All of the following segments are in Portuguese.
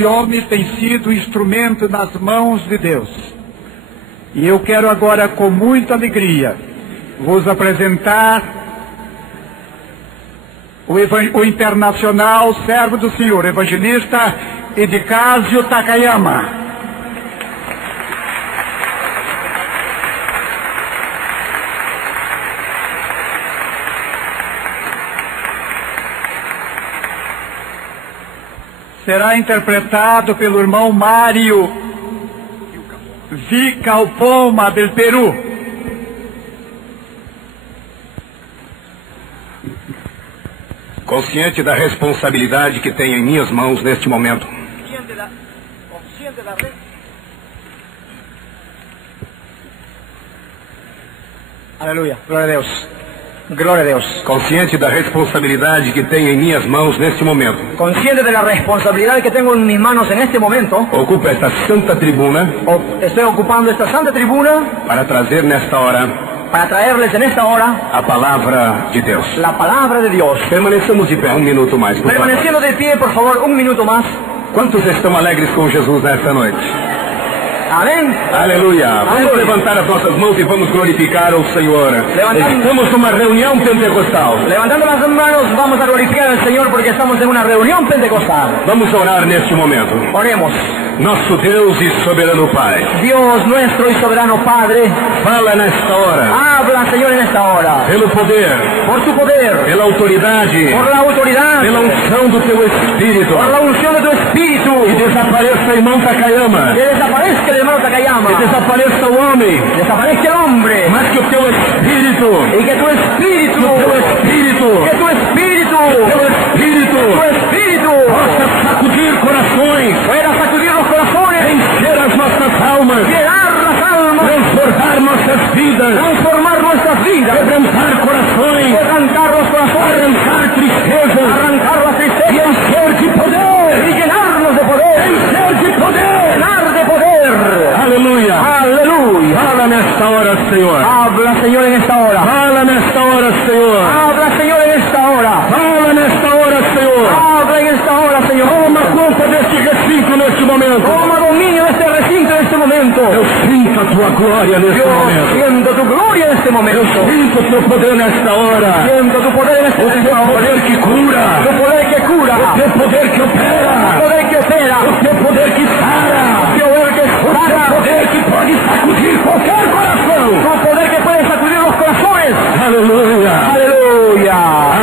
Esse homem tem sido instrumento nas mãos de Deus. E eu quero agora, com muita alegria, vos apresentar o internacional servo do Senhor, evangelista Edicásio Takayama. Será interpretado pelo irmão Mário Vicalpoma, del Peru. Consciente da responsabilidade que tenho em minhas mãos neste momento. Aleluia, glória a Deus. Glória a Deus. Consciente da responsabilidade que tenho em minhas mãos neste momento. Consciente de la responsabilidad que tengo en mis manos en este momento. Ocupo esta santa tribuna. Estoy ocupando esta santa tribuna. Para trazer nesta hora. Para traerles en esta hora. A palavra de Deus. La palabra de Dios. Permaneçamos de pé minuto mais, por favor. Permaneciendo de pie, por favor, minuto más. Quantos estão alegres com Jesus nesta noite? Amém. Aleluia. Vamos levantar as nossas mãos e vamos glorificar o Senhor. Estamos numa reunião pentecostal. Levantando las manos, vamos a glorificar al Señor porque estamos en una reunión pentecostal. Vamos orar neste momento. Oremos. Nosso Deus e soberano Pai. Dios nuestro y soberano Padre. Fala nesta hora. Habla, Señor, en esta hora. Pelo poder. Por tu poder. Pela autoridade. Por la autoridad. Pela unção do teu Espírito. Por la unción de tu Espírito. E desapareça, irmão Takayama. Que desaparezca el hermano Takayama. Que desapareça o homem. Desaparezca el hombre. Mas que o teu Espírito. Y que tu Espírito. Que o teu Espírito. Que tu Espírito. Teu Espírito. Tu Espírito. Possa sacudir corações. Pueda sacudir los corazones. Encher as nossas almas. Llenar las almas. Transformar nossas vidas. Transformar nuestras vidas. Quebrantar corações. Quebrantar los corazones. Arrancar tristezas. Arrancar la tristeza. E encher de poder. Y llenarnos de poder. Encher de poder. Llenar de poder. Aleluia. Aleluia. Fala nesta hora, Senhor. Habla, Señor, en esta hora. Fala nesta hora, Senhor. Habla, Señor, en esta hora. Fala nesta hora, Senhor. Habla en esta hora, Señor. Toma conta deste recinto neste momento. Toma dominio de este recinto en este momento. Eu sinto a tua glória neste Yo momento. siento tu gloria en este momento. Eu sinto o teu poder nesta hora. Siento tu poder en este O teu momento. poder que cura. Tu poder que cura. O teu poder que opera. Tu poder que opera. O teu poder que sara. Tu poder que O teu sana. poder que pode sacudir qualquer coração. Tu poder que puede sacudir los corazones. Aleluia. Aleluya.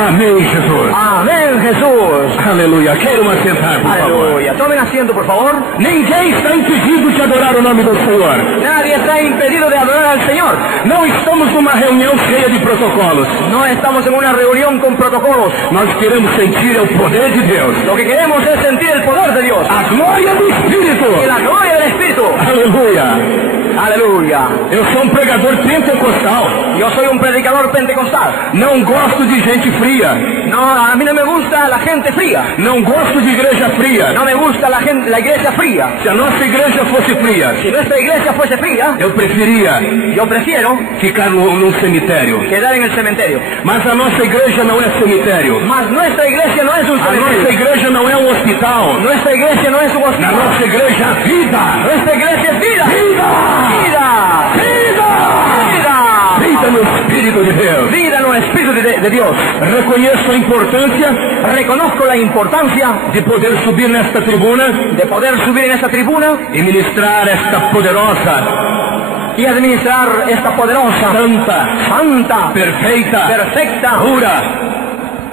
Amém, Jesus. Amén, Jesús. Aleluia. Quero assentar, por favor. Aleluya. Tomen asiento, por favor. Ninguém está impedido de adorar o nome do Senhor. Nadie está impedido de adorar al Señor. Não estamos numa reunião cheia de protocolos. No estamos en una reunión con protocolos. Nós queremos sentir o poder de Deus. Lo que queremos es sentir el poder de Dios. A glória do Espírito. Y la gloria del Espíritu. Aleluia. Aleluya. Eu sou um pregador pentecostal. Yo soy un predicador pentecostal. Não gosto de gente fria. No, a mí no me gusta la gente fría. Não gosto de igreja fria. No me gusta la iglesia fría. Se a nossa igreja fosse fria, Si nuestra iglesia fuese fría, eu preferia yo prefiero ficar num cemitério. quedar en el cementerio. Mas a nossa igreja não é cemitério. Mas nuestra iglesia no es un A nossa cementerio. igreja não é um hospital. Nuestra iglesia no es un Na hospital. nossa igreja há vida. Nuestra iglesia es vida. Vida. Vida. Vida. Vida. Vida no Espírito de Deus. Vida no Espíritu de Dios. Reconheço a importância Reconozco la importancia de poder subir nesta tribuna de poder subir en esta tribuna e ministrar esta poderosa, y administrar esta poderosa, santa, perfeita, perfecta, pura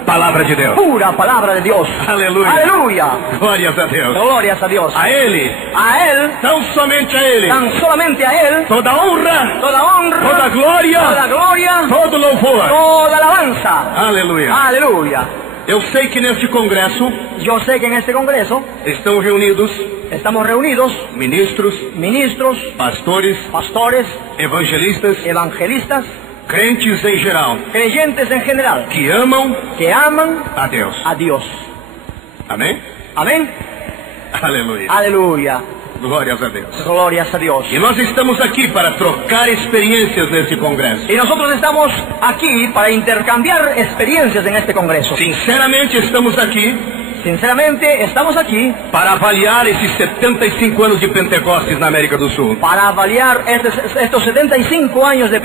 palavra de Deus. pura palabra de Dios. Aleluia. Aleluya. Glórias a Deus. Glorias a Dios. A Ele, A Él, tão somente a Ele, tan solamente a Él, toda honra, toda honra, toda glória, toda gloria, todo louvor. toda alabanza. Aleluia. Aleluya. Eu sei que neste congresso Yo sé que en este congreso estão reunidos estamos reunidos ministros, ministros, pastores, pastores, evangelistas, evangelistas, crentes em geral, creyentes en general, que amam que aman a Deus. a Dios. Amém? Amén. Aleluia. Aleluya. Glórias a Deus. Glorias a Dios. E nós estamos aqui para trocar experiências nesse congresso. Y nosotros estamos aquí para intercambiar experiencias en este congreso. Sinceramente, estamos aqui Sinceramente, estamos aquí para avaliar esses 75 anos de Pentecostes na América do Sul. para avaliar estos 75 años del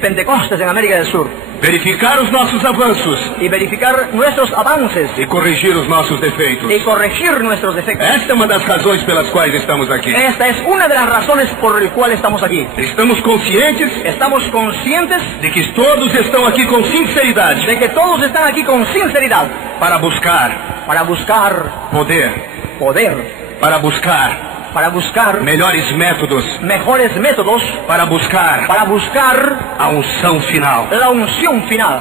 Pentecostes en América del Sur Verificar os nossos avanços y verificar nuestros avances e corrigir os nossos defeitos. y corregir nuestros defectos. Esta é uma das razões pelas quais estamos aqui. Esta es una de las razones por las cuales estamos aquí. Estamos conscientes Estamos conscientes de que todos estão aqui com sinceridade de que todos están aquí con sinceridad para buscar poder, para buscar melhores métodos, mejores métodos, para buscar a unção final. la unción final.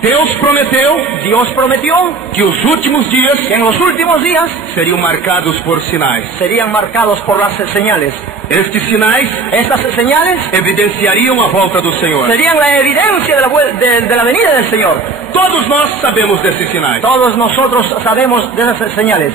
Deus prometeu Dios prometió que os últimos dias que en los últimos días seriam marcados por sinais. serían marcados por las señales. Estes sinais Estas señales evidenciariam a volta do Senhor. serían la evidencia de la venida del Señor. Todos nós sabemos desses sinais. Todos nosotros sabemos de esas señales.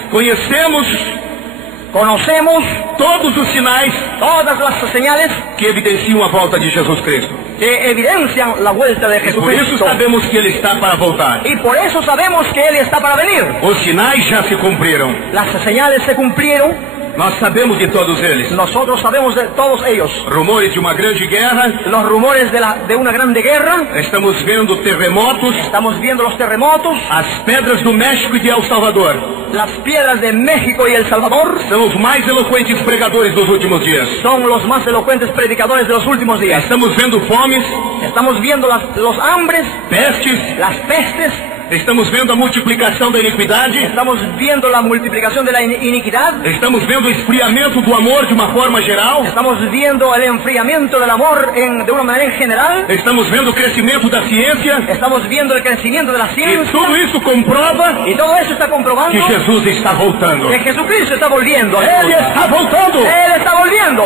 Conocemos Todos os sinais todas las señales que evidenciam a volta de Jesus Cristo. que evidencian la vuelta de E por isso Jesucristo. sabemos que Ele está para voltar. Y por eso sabemos que Él está para venir. Os sinais já se cumpriram. Las señales se cumplieron. Nós sabemos de todos eles. Nosotros sabemos de todos ellos. Rumores de uma grande guerra. Los rumores de una grande guerra. Estamos vendo terremotos. Estamos viendo los terremotos. As pedras do México e de El Salvador. Las piedras de México y El Salvador São os mais eloquentes pregadores dos últimos dias. son los más elocuentes predicadores de los últimos días. Estamos vendo fomes, Estamos viendo los hambres, pestes. las pestes. Estamos vendo a multiplicação da iniquidade. Estamos viendo la multiplicación de la iniquidad. Estamos vendo o esfriamento do amor de uma forma geral. Estamos viendo el enfriamiento del amor de una manera en general. Estamos vendo o crescimento da ciência. Estamos viendo el crecimiento de la E ciencia. tudo isso comprova Y todo eso está comprobando que Jesus está voltando. que Jesucristo está volviendo. Ele está voltando. Él está volviendo.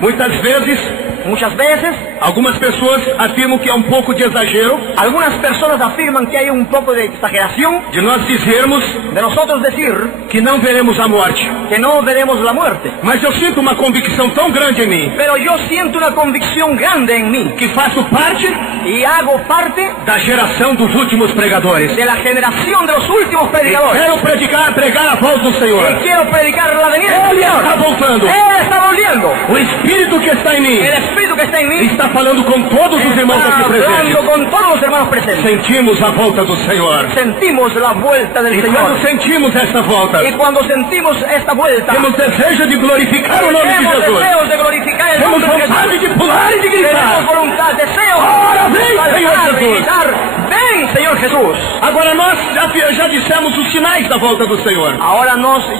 Muitas vezes, Muchas veces, algumas pessoas afirmam que há um pouco de exagero algunas personas afirman que hay un poco de exageración de nós dizermos de nosotros decir que não veremos a morte. que no veremos la muerte. Mas eu sinto uma convicção tão grande em mim Pero yo siento una convicción grande en mí que faço parte y hago parte da geração dos últimos pregadores. de la generación de los últimos E predicadores. quero pregar a voz do Y Senhor. quiero predicar la venida del Ele está Señor. voltando. Él está volviendo. O Espírito que está em mim El Espíritu que está en mí está falando com todos os irmãos está aqui presentes. hablando con todos los hermanos presentes. Sentimos a volta do Senhor. Sentimos la vuelta del E Señor. quando sentimos essa volta, Y cuando sentimos esta vuelta, temos desejo de glorificar o nome de tenemos Jesus. deseos de glorificar el Temos nombre de Jesús. vontade de pular e de Tenemos gritar. voluntad, deseo, Ahora ven, saltar, Señor Jesús. gritar, ven, Señor Jesús. Agora nós já dissemos os sinais da volta do Senhor. Ahora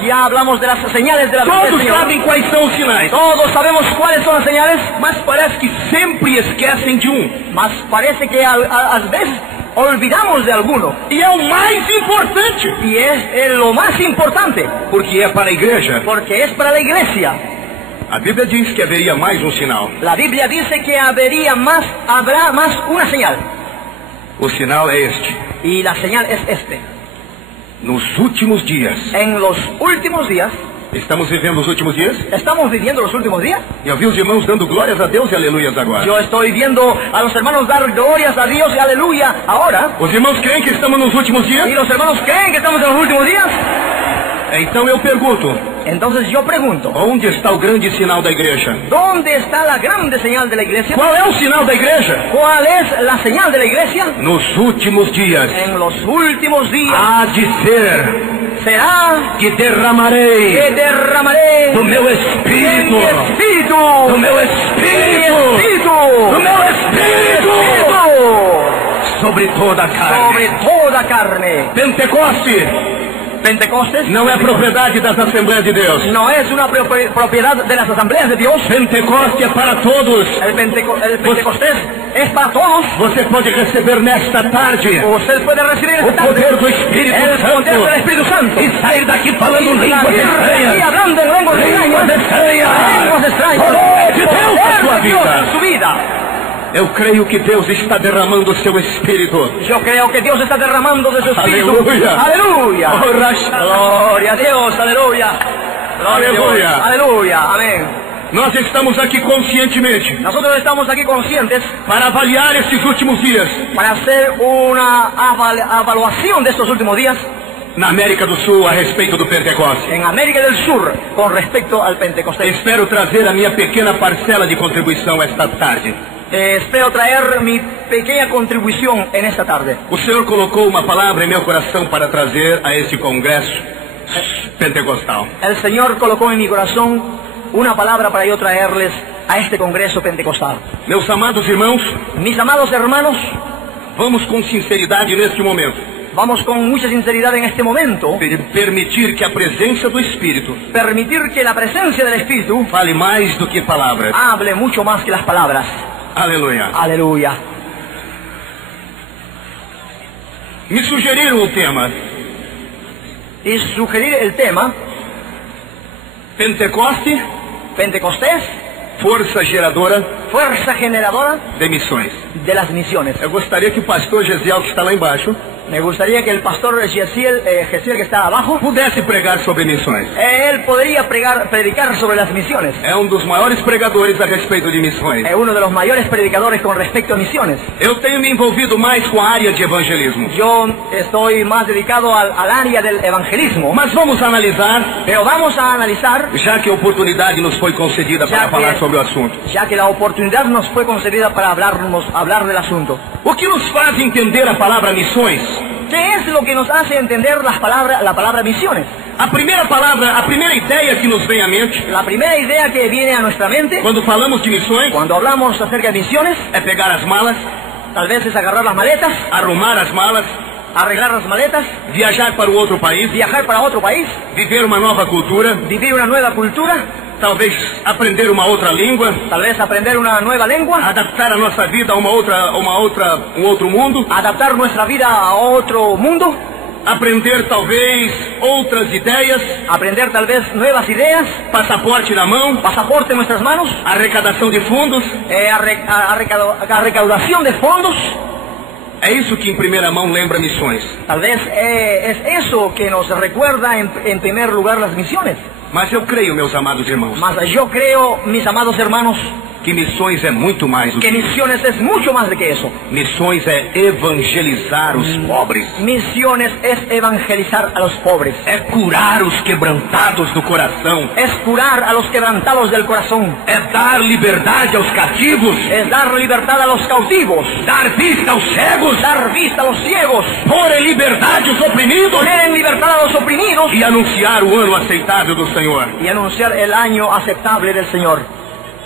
ya hablamos de las señales de la venida del Todos Señor. sabem quais são os sinais, Todos sabemos cuáles son las señales, mas parece que sempre esquecem de um. mas parece que a veces olvidamos de alguno. E é o mais importante, Y es lo más importante, porque é para a igreja. porque es para la iglesia. A Bíblia diz que haveria mais um sinal. La Biblia dice que habrá más una señal. O sinal é este. Y la señal es este. Nos últimos dias. En los últimos días, Estamos vivendo os últimos dias? ¿estamos viviendo los últimos días? Eu vi os irmãos dando glórias a Deus e aleluias agora. Yo estoy viendo a los hermanos dar glorias a Dios y aleluya ahora. Os irmãos creem que estamos nos últimos ¿Y dias? los hermanos creen que estamos en los últimos días? Então eu pergunto, Entonces yo pregunto, onde está o grande sinal da igreja? ¿dónde está la grande señal de la iglesia? Qual é o sinal da igreja? ¿Cuál es la señal de la iglesia? Nos últimos dias. En los últimos días Há de ser será que derramarei que derramaré do meu de espírito, mi espíritu, do meu de mi espírito, espíritu, do meu espírito espíritu sobre toda a sobre carne. toda carne. Pentecostes Pentecostes não é propriedade das Assembleias de Deus. no es una propiedad de las asambleas de Dios. Pentecoste é para todos. El Pentecostés es para todos. Você pode receber nesta tarde Usted puede recibir o esta poder tarde do Espírito el poder del Santo Espíritu Santo e sair daqui falando línguas y estranhas. hablando en lenguas Línguas extrañas, lenguas extrañas, Poder de Deus na sua poder de Dios vida. en su vida. Eu creio que Deus está derramando o seu Espírito. Yo creo que Dios está derramando de su espíritu. Aleluya. Aleluya. Oh, Rasha. Gloria a Dios. Aleluya. Gloria a Dios. Aleluya. Aleluya. Amén. Nós estamos aqui conscientemente Nosotros estamos aquí conscientes para avaliar estes últimos dias. para hacer una evaluación de estos últimos días. na América do Sul a respeito do Pentecostes. en América del Sur con respecto al Pentecostés. Espero trazer a minha pequena parcela de contribuição esta tarde. Espero traer mi pequeña contribución en esta tarde. O Senhor colocou uma palavra em meu coração para trazer a este congresso pentecostal. El Señor colocó en mi corazón una palabra para yo traerles a este congreso pentecostal. Meus amados irmãos, Mis amados hermanos, vamos com sinceridade neste momento vamos con mucha sinceridad en este momento permitir que a presença do Espírito permitir que la presencia del Espíritu fale mais do que palavras. hable mucho más que las palabras. Aleluia. Aleluya. Me sugeriram o tema Y sugerir el tema Pentecoste, Pentecostés, força geradora fuerza generadora de missões. de las misiones. Eu gostaria que o pastor Gesiel, que está lá embaixo, Me gustaría que el pastor Gesiel que está abajo, pudesse pregar sobre missões. él podría predicar sobre las misiones. É um dos maiores pregadores a respeito de missões. Es uno de los mayores predicadores con respecto a misiones. Eu tenho me envolvido mais com a área de evangelismo. Yo estoy más dedicado al área del evangelismo. Mas vamos analisar, Pero vamos a analizar, já que a oportunidade nos foi concedida para falar sobre o assunto. ya que la oportunidad nos fue concedida para hablar del asunto. O que nos faz entender a palavra missões? ¿Qué es lo que nos hace entender la palabra misiones? A primeira ideia que nos vem à mente, La primera idea que viene a nuestra mente quando falamos de missões, cuando hablamos acerca de misiones, é pegar as malas, tal vez es agarrar las maletas, arrumar as malas, arreglar las maletas, viajar para o outro país, viajar para otro país, viver uma nova cultura, vivir una nueva cultura, talvez aprender uma outra língua, tal vez aprender una nueva lengua, adaptar a nossa vida a um outro mundo, adaptar nuestra vida a otro mundo, aprender talvez outras ideias, aprender tal vez nuevas ideas, passaporte na mão, pasaporte en nuestras manos, arrecadação de fundos. recaudación de fondos. É isso que em primeira mão lembra missões. Tal vez es eso que nos recuerda en primer lugar las misiones. Mas eu creio, meus amados irmãos, Mas yo creo, mis amados hermanos, que missões é muito mais do que que misiones es mucho más de que eso. missões é evangelizar os pobres, Misiones es evangelizar a los pobres, é curar os quebrantados do coração, es curar a los quebrantados del corazón, é dar liberdade aos cativos, es dar libertad a los cautivos, dar vista aos cegos, dar vista a los ciegos, pôr em liberdade os oprimidos poner en libertad a los oprimidos e anunciar o ano aceitável do Senhor. y anunciar el año aceptable del Señor.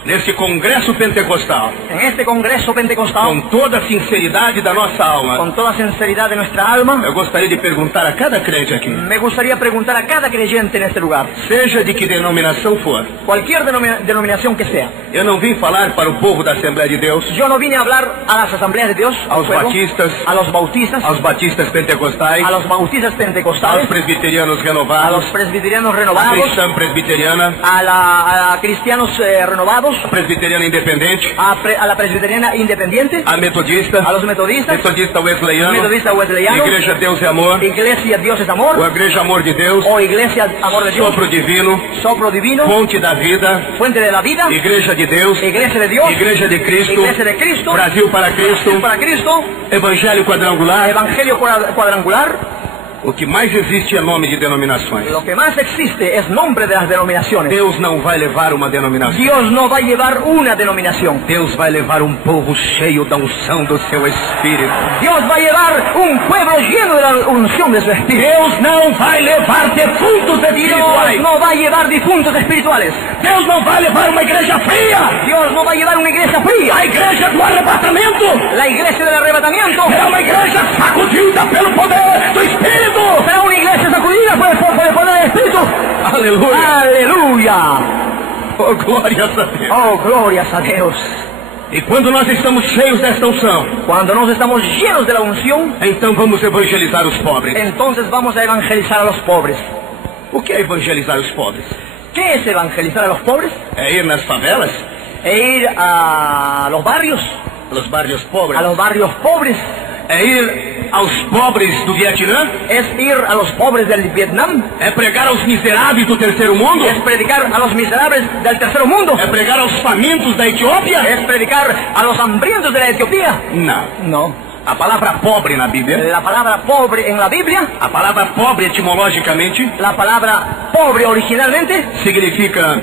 Nesse congresso pentecostal, En este congreso pentecostal, com toda a sinceridade da nossa alma, con toda sinceridad de nuestra alma, eu gostaria de perguntar a cada crente aqui, me gustaría preguntar a cada creyente en este lugar, seja de que denominação for, cualquier denominación que sea. eu não vim falar para o povo da Assembleia de Deus, Yo no vine a hablar a las asambleas de Dios, al aos pueblo, batistas, a los bautistas, aos batistas pentecostais, a los bautistas aos pentecostales, presbiterianos a renovados, los presbiterianos à renovados, cristã presbiteriana, a cristianos renovados, à presbiteriana independente, a la presbiteriana independiente, à metodista, a los metodistas, metodista wesleyano, metodista wesleyano, Igreja Deus e Amor, Iglesia Dios es Amor, ou Igreja Amor de Deus, o Iglesia Amor de Dios, Sopro Divino, Sopro Divino, Fonte da Vida, Fuente de la Vida, Igreja de Deus, Iglesia de Dios, Igreja de Cristo, Iglesia de Cristo, Brasil para Cristo, para Cristo, Evangelho Quadrangular. Evangelio Cuadrangular. O que mais existe é nome de denominações. Lo que más existe es nombre de las denominaciones. Deus não vai levar uma denominação. Dios no va a llevar una denominación. Deus vai levar um povo cheio da unção do seu Espírito. Dios va a llevar un pueblo lleno de la unción de su Espíritu. Deus não vai levar defuntos Dios espirituais. no va a llevar difuntos espirituales. Deus não vai levar uma igreja fria. Dios no va a llevar una iglesia fría. A igreja do arrebatamento La iglesia del arrebatamiento é uma igreja sacudida pelo poder do Espírito. será una iglesia sacudida por el poder del Espíritu. Aleluia. Aleluya. Oh, glórias a Deus. Oh, glorias a Dios. E quando nós estamos cheios desta unção, Cuando nos estamos llenos de la unción, então vamos evangelizar os pobres. entonces vamos a evangelizar a los pobres. O que é evangelizar os pobres? ¿Qué es evangelizar a los pobres? É ir nas favelas, E ir a los barrios pobres. pobres. É ir aos pobres do Vietnã. Es ir a los pobres del Vietnam. É pregar aos miseráveis do terceiro mundo. Es predicar a los miserables del tercer mundo. É pregar aos famintos da Etiópia. Es predicar a los hambrientos de la Etiopía. Não. No. A palavra pobre na Bíblia, La palabra pobre en la Biblia, a palavra pobre etimologicamente, la palabra pobre originalmente significa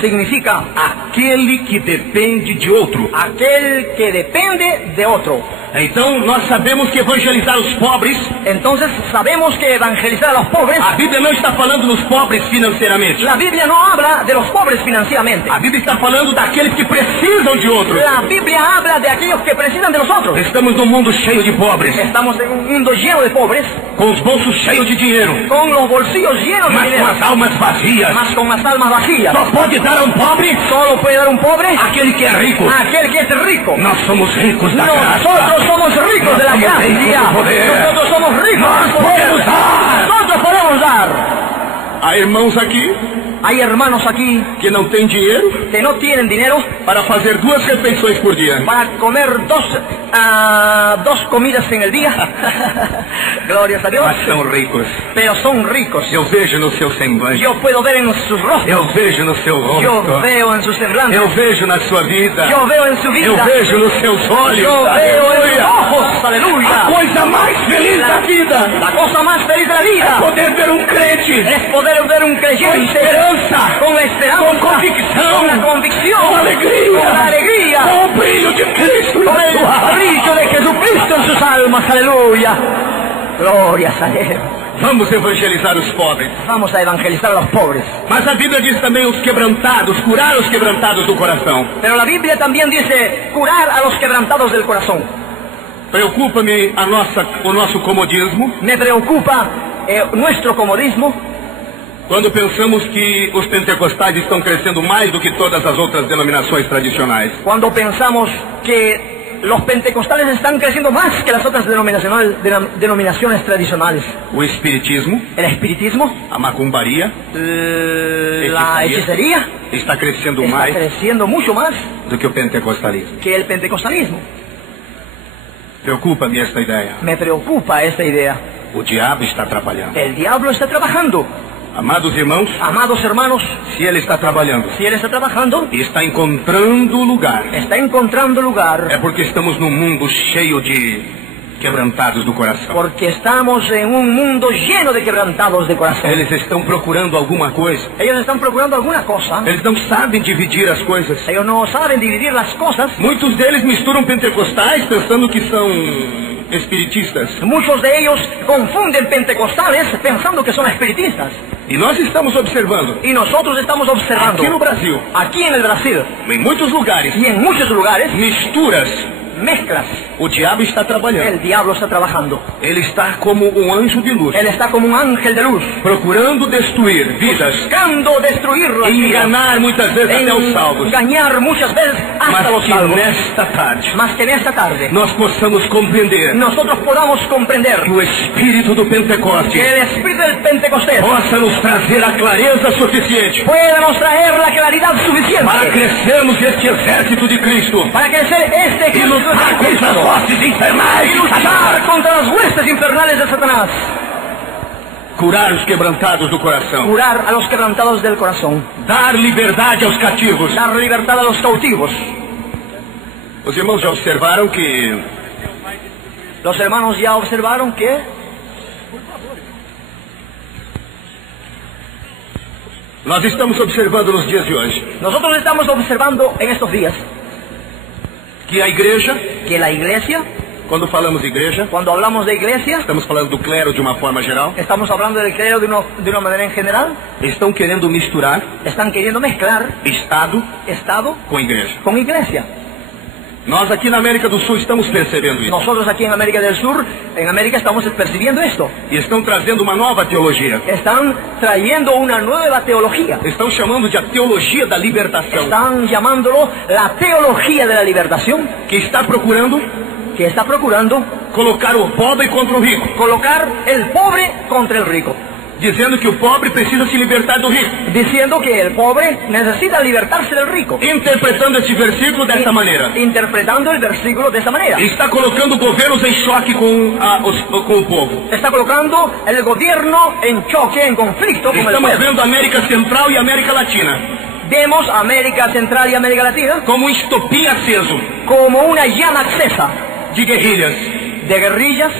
significa aquele que depende de outro. aquel que depende de otro. Então nós sabemos que evangelizar os pobres, Entonces sabemos que evangelizar a los pobres, a Bíblia não está falando dos pobres financeiramente. la Biblia no habla de los pobres financieramente. A Bíblia está falando daqueles que precisam de outros. La Biblia habla de aquellos que precisan de nosotros. Estamos num mundo cheio de pobres, Estamos en un mundo lleno de pobres, com os bolsos cheios de dinheiro, con los bolsillos llenos de mas com dinero, as almas vazias. más con las almas vacías. Só pode dar a um pobre Solo puede dar un pobre aquele que é rico. aquel que es rico. Nós somos ricos da graça. Nosotros somos ricos de la Nós somos gracia. ricos do poder. Nosotros somos ricos Nós del poder. podemos dar. Nosotros podemos dar. Há irmãos aqui Hay hermanos aquí que não têm dinheiro que no tienen dinero para fazer 2 refeições por dia. para comer dos comidas en el día. Glorias a Dios. Mas são ricos. Pero son ricos. Eu vejo no seu semblante. Yo puedo ver en sus rostros. Eu vejo no seu Yo rosto. veo en sus semblantes. Eu vejo na sua vida. Yo veo en su vida. Eu vejo nos seus olhos. Yo veo en sus Aleluia. ojos. A Aleluya. coisa mais feliz da vida La cosa más feliz de la é vida poder ver um crente es poder ver un com creyente esperança, con esperanza, com convicção, con la convicción, com alegria, con la alegría, com o brilho de Cristo con na el sua alma. brillo de Jesucristo en sus almas. Aleluya. Glorias a Dios. Vamos evangelizar os pobres. Vamos a evangelizar a los pobres. Mas a Bíblia diz também os quebrantados, curar os quebrantados do coração. Pero la Biblia también dice curar a los quebrantados del corazón. Preocupa-me o nosso comodismo Me preocupa nuestro comodismo quando pensamos que os pentecostais estão crescendo mais do que todas as outras denominações tradicionais. cuando pensamos que los pentecostales están creciendo más que las otras denominaciones tradicionales. O espiritismo, El espiritismo, a macumbaria, la hechicería, está crescendo está mais creciendo mucho más do que o pentecostalismo. que el pentecostalismo. Preocupa-me esta ideia. Me preocupa esta idea. O diabo está atrapalhando. El diablo está trabajando. Amados irmãos, Amados hermanos, se ele está trabalhando si él está trabajando, e está encontrando lugar, está encontrando lugar, é porque estamos num mundo cheio de quebrantados do coração. porque estamos en un mundo lleno de quebrantados de corazón. Eles estão procurando alguma coisa. Ellos están procurando alguna cosa. Eles não sabem dividir as coisas. Ellos no saben dividir las cosas. Muitos deles misturam pentecostais pensando que são espiritistas. Muchos de ellos confunden pentecostales pensando que son espiritistas. E nós estamos observando, Y nosotros estamos observando aqui no Brasil, aquí en el Brasil em muitos lugares, y en muchos lugares misturas. mezclas. O diabo está trabalhando. El diablo está trabajando. Ele está como um anjo de luz, Él está como un ángel de luz, procurando destruir vidas, buscando destruir las e vidas, enganar muitas vezes até os salvos. engañar muchas veces hasta Mas los que salvos. nesta tarde Más que en esta tarde nós possamos compreender nosotros podamos comprender que o Espírito do Pentecoste que el espíritu del Pentecostés possa nos trazer a clareza suficiente pueda nos traer la claridad para suficiente crescermos este exército de Cristo para crecer este e ejército lutar contra as hostes infernais y de luchar Satanás. contra las huestes infernales de Satanás, Curar os quebrantados do coração, curar a los quebrantados del corazón, dar liberdade aos cativos. dar libertad a los cautivos. Os irmãos já observaram que Los hermanos ya observaron que nós estamos observando nos dias de hoje nosotros estamos observando en estos días que a igreja, que la iglesia, quando falamos igreja, cuando hablamos de iglesia, estamos falando do clero de uma forma geral, estamos hablando del clero de una manera en general, estão querendo misturar están queriendo mezclar Estado Estado com igreja. con iglesia. Nós aqui na América do Sul estamos percebendo isso. Nosotros aquí en América del Sur, en América estamos percibiendo esto. E estão trazendo uma nova teologia. Están trayendo una nueva teología. Estão chamando de a teologia da libertação, Están llamándolo la teología de la libertación, que está procurando que está procurando colocar o pobre contra o rico, colocar el pobre contra el rico, dizendo que o pobre precisa se libertar do rico, diciendo que el pobre necesita libertarse del rico, interpretando esse versículo dessa maneira. interpretando el versículo de esa manera. Está colocando governos em choque com o povo. Está colocando el gobierno en choque, en conflicto con el Estamos pueblo. vendo a América Central e a América Latina Vemos a América Central y América Latina como um estopim aceso como una llama accesa de guerrilhas, de guerrillas.